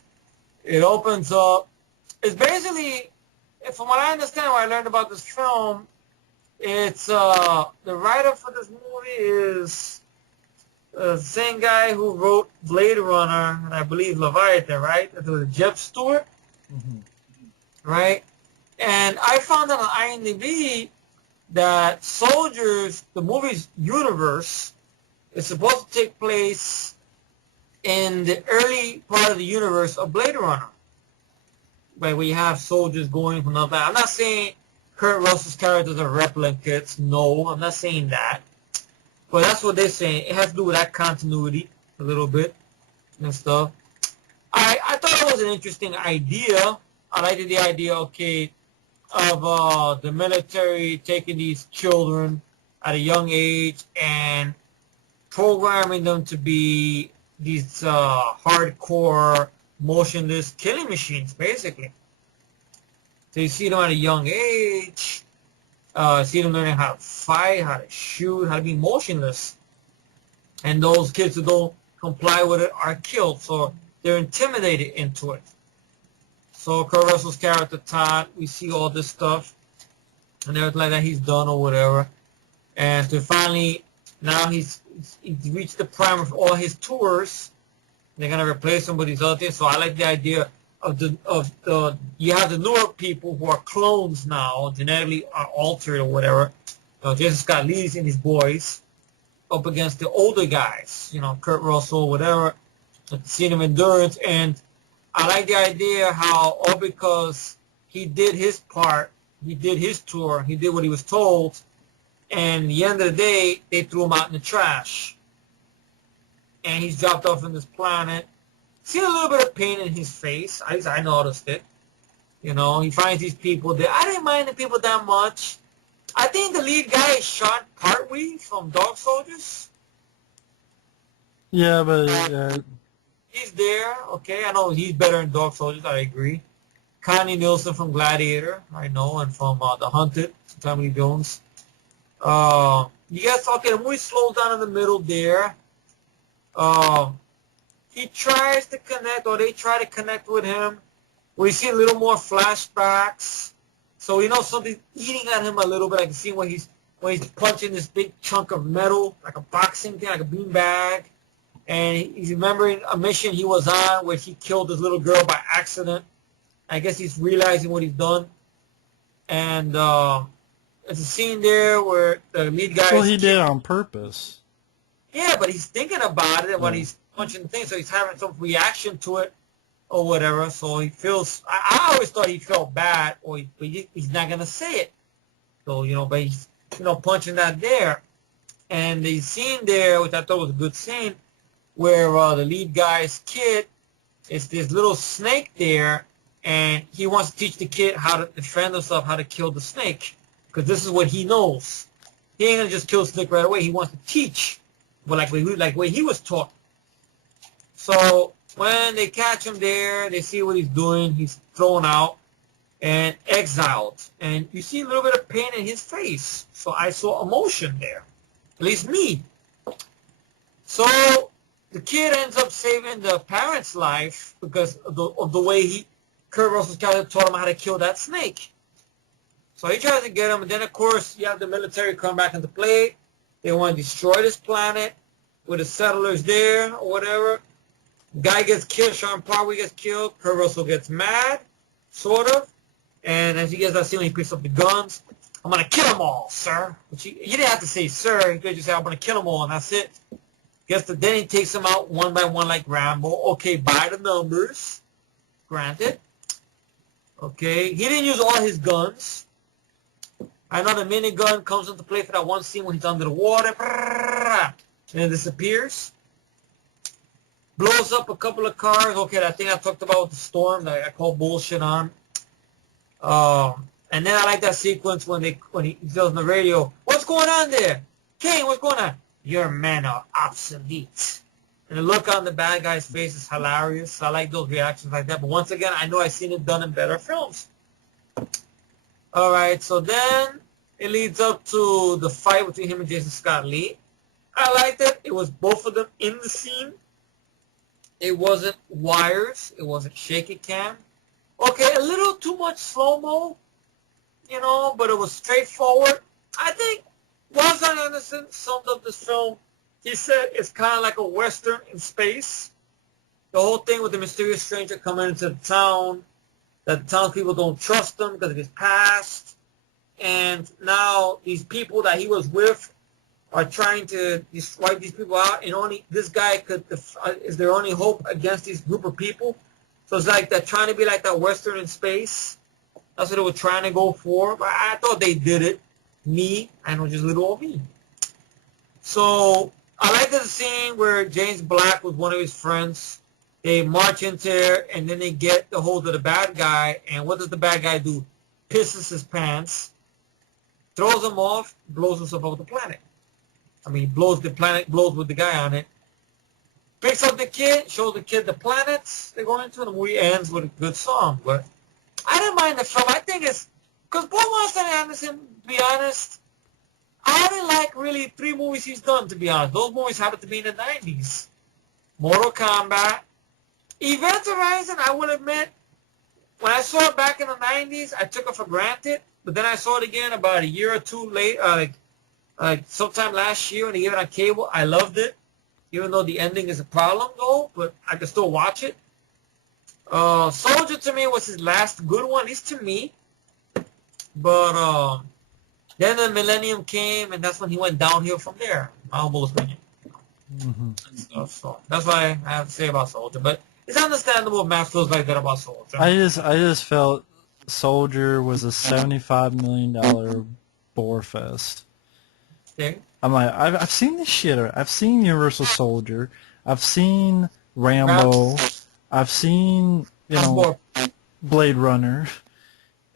it opens up. It's basically, from what I understand, what I learned about this film, it's the writer for this movie is the same guy who wrote Blade Runner and I believe Leviathan, right? It was Jeff Stewart, Hmm. right? And I found out on IMDb that Soldiers, the movie's universe, is supposed to take place in the early part of the universe of Blade Runner, where we have soldiers going from another. I'm not saying Kurt Russell's characters are replicants. No, I'm not saying that. But that's what they're saying. It has to do with that continuity a little bit and stuff. I thought it was an interesting idea. I liked the idea, okay, of the military taking these children at a young age and programming them to be these hardcore, motionless killing machines, basically. So you see them at a young age, see them learning how to fight, how to shoot, how to be motionless. And those kids who don't comply with it are killed, so they're intimidated into it. So Kurt Russell's character Todd, we see all this stuff, and everything like that he's done or whatever. And to finally, now he's reached the prime of all his tours. They're gonna replace him with these other things. So I like the idea of the you have the newer people who are clones now, genetically are altered or whatever. Jason Scott leads in his boys up against the older guys, Kurt Russell, whatever, seeing him endurance. And I like the idea how all because he did his part, he did his tour, he did what he was told, and at the end of the day, they threw him out in the trash. And he's dropped off on this planet. See a little bit of pain in his face. At least I noticed it. He finds these people there. I didn't mind the people that much. I think the lead guy is Sean Partwee from Dog Soldiers. Yeah, but He's there. Okay, I know he's better in Dog Soldiers. I agree. Connie Nielsen from Gladiator, I know, and from The Hunted, Tommy Jones. You guys, okay, the movie slows down in the middle there. He tries to connect, or they try to connect with him. We see a little more flashbacks. So we know something's eating at him a little bit. I can see when he's punching this big chunk of metal, like a boxing thing, like a beanbag. And he's remembering a mission he was on where he killed this little girl by accident. I guess he's realizing what he's done. And there's a scene there where the lead guy well, is he did it killed. on purpose. Yeah, but he's thinking about it when Yeah. he's punching the thing, so he's having some reaction to it or whatever. So he feels. I always thought he felt bad, but he's not gonna say it. So but he's punching that there, and the scene there, which I thought was a good scene, where the lead guy's kid is this little snake there, and he wants to teach the kid how to defend himself, how to kill the snake, because this is what he knows. He ain't gonna just kill the snake right away. He wants to teach, but like way he was taught. So when they catch him there, they see what he's doing. He's thrown out and exiled, and you see a little bit of pain in his face. So I saw emotion there, at least me. So the kid ends up saving the parent's life because of the way Kurt Russell's character taught him how to kill that snake. So he tries to get him, and then of course you have the military come back into play. They want to destroy this planet with the settlers there or whatever. Guy gets killed, Sean Parley gets killed, Kurt Russell gets mad, sort of. And as you guys have seen, when he picks up the guns, I'm gonna kill them all, sir. But you didn't have to say sir. You could just say I'm gonna kill them all, and that's it. Then he takes them out one by one like Rambo. Okay, by the numbers, granted. Okay, he didn't use all his guns. I know the minigun comes into play for that one scene when he's under the water, and it disappears. Blows up a couple of cars. Okay, that thing I talked about with the storm that I call bullshit on. And then I like that sequence when he tells on the radio, "What's going on there? King, what's going on? Your men are obsolete." And the look on the bad guy's face is hilarious. I like those reactions like that. But once again, I know I've seen it done in better films. All right, so then it leads up to the fight between him and Jason Scott Lee. I liked it. It was both of them in the scene. It wasn't wires. It wasn't shaky cam. Okay, a little too much slow-mo, but it was straightforward. I think Wes Anderson summed up this film. He said it's kind of like a Western in space. The whole thing with the mysterious stranger coming into the town, that the townspeople don't trust him because of his past. And now these people that he was with are trying to wipe these people out, and only this guy is their only hope against this group of people. So it's like they're trying to be like that Western in space. That's what they were trying to go for. But I thought they did it. I know just little old me. So I like the scene where James Black with one of his friends. They march into there, and then they get the hold of the bad guy. And what does the bad guy do? Pisses his pants, throws him off, blows himself off the planet. I mean, blows the planet, blows with the guy on it. Picks up the kid, shows the kid the planets they're going into. The movie ends with a good song. But I didn't mind the film. I think it's because Paul Winston Anderson, to be honest, I didn't like really 3 movies he's done, to be honest. Those movies happened to be in the 90s. Mortal Kombat. Event Horizon, I will admit, when I saw it back in the 90s, I took it for granted. But then I saw it again about a year or two later, like sometime last year, and they gave it on cable. I loved it, even though the ending is a problem, though. But I can still watch it. Soldier, to me, was his last good one, at least to me. But then the Millennium came, and that's when he went downhill from there. My humble opinion. Mm-hmm. So that's what I have to say about Soldier. But it's understandable if Matt feels like that about Soldier. I just felt Soldier was a $75 million bore fest. Okay. I'm like, I've seen this shit. I've seen Universal Soldier. I've seen Rambo. I've seen, Blade Runner.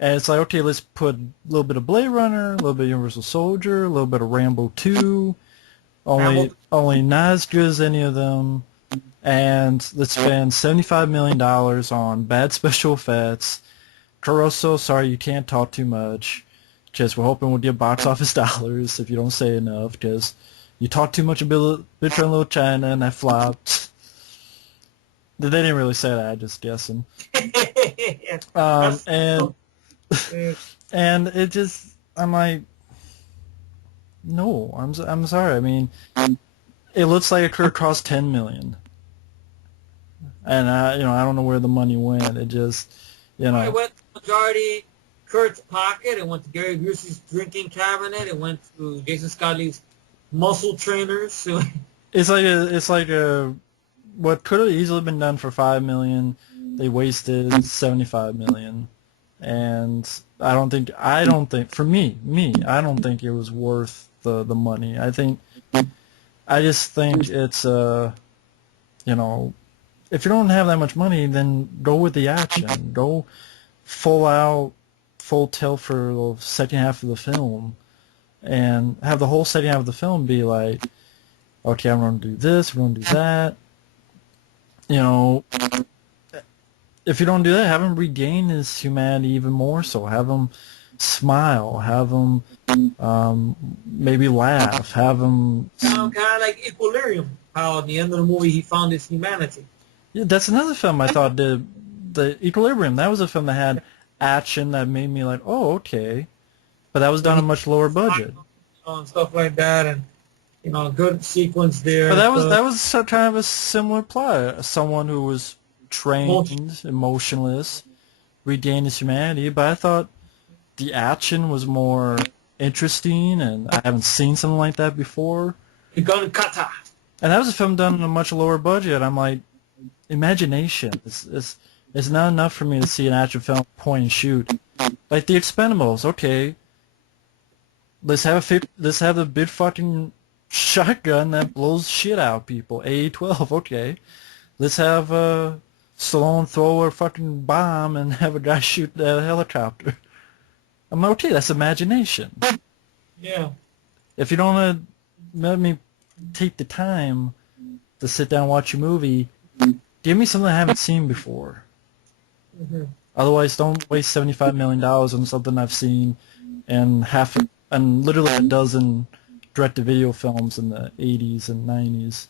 And it's like, okay, let's put a little bit of Blade Runner, a little bit of Universal Soldier, a little bit of Rambo 2. Only not as good as any of them. And let's spend $75 million on bad special effects. Caruso, sorry, you can't talk too much. Because we're hoping we'll get box office dollars if you don't say enough. Because you talk too much about Big Trouble in Little China and that flopped. They didn't really say that, I'm just guessing. And it just, I'm like, no, I'm sorry. I mean, it looks like it could have cost $10 million. And I don't know where the money went. It just, It went to majority Kurt's pocket. It went to Gary Busey's drinking cabinet. It went to Jason Scott Lee's muscle trainers. It's like what could have easily been done for $5 million. They wasted $75 million, and I don't think for me, I don't think it was worth the money. I just think it's if you don't have that much money, then go with the action. Go full tilt for the second half of the film, and have the whole second half of the film be like, okay, I'm going to do this, we're going to do that. If you don't do that, have him regain his humanity even more so. Have him smile. Have him maybe laugh. Have him... Sound kind of like Equilibrium, how at the end of the movie he found his humanity. Yeah, that's another film I thought did. The Equilibrium, that was a film that had action that made me like, oh, okay. But that was done on a much lower budget. And stuff like that, and good sequence there. But that was kind of a similar plot. Someone who was trained, emotionless, regain his humanity, but I thought the action was more interesting, and I haven't seen something like that before. The gun kata. And that was a film done on a much lower budget. I'm like, imagination. It's not enough for me to see an action film point and shoot. Like the Expendables, okay. Let's have a big fucking shotgun that blows shit out of people. A12, okay. Let's have Stallone throw a fucking bomb and have a guy shoot a helicopter. I'm like, okay, that's imagination. Yeah. If you don't let me take the time to sit down and watch a movie, give me something I haven't seen before. Mm-hmm. Otherwise, don't waste $75 million on something I've seen and literally a dozen direct-to-video films in the 80s and 90s.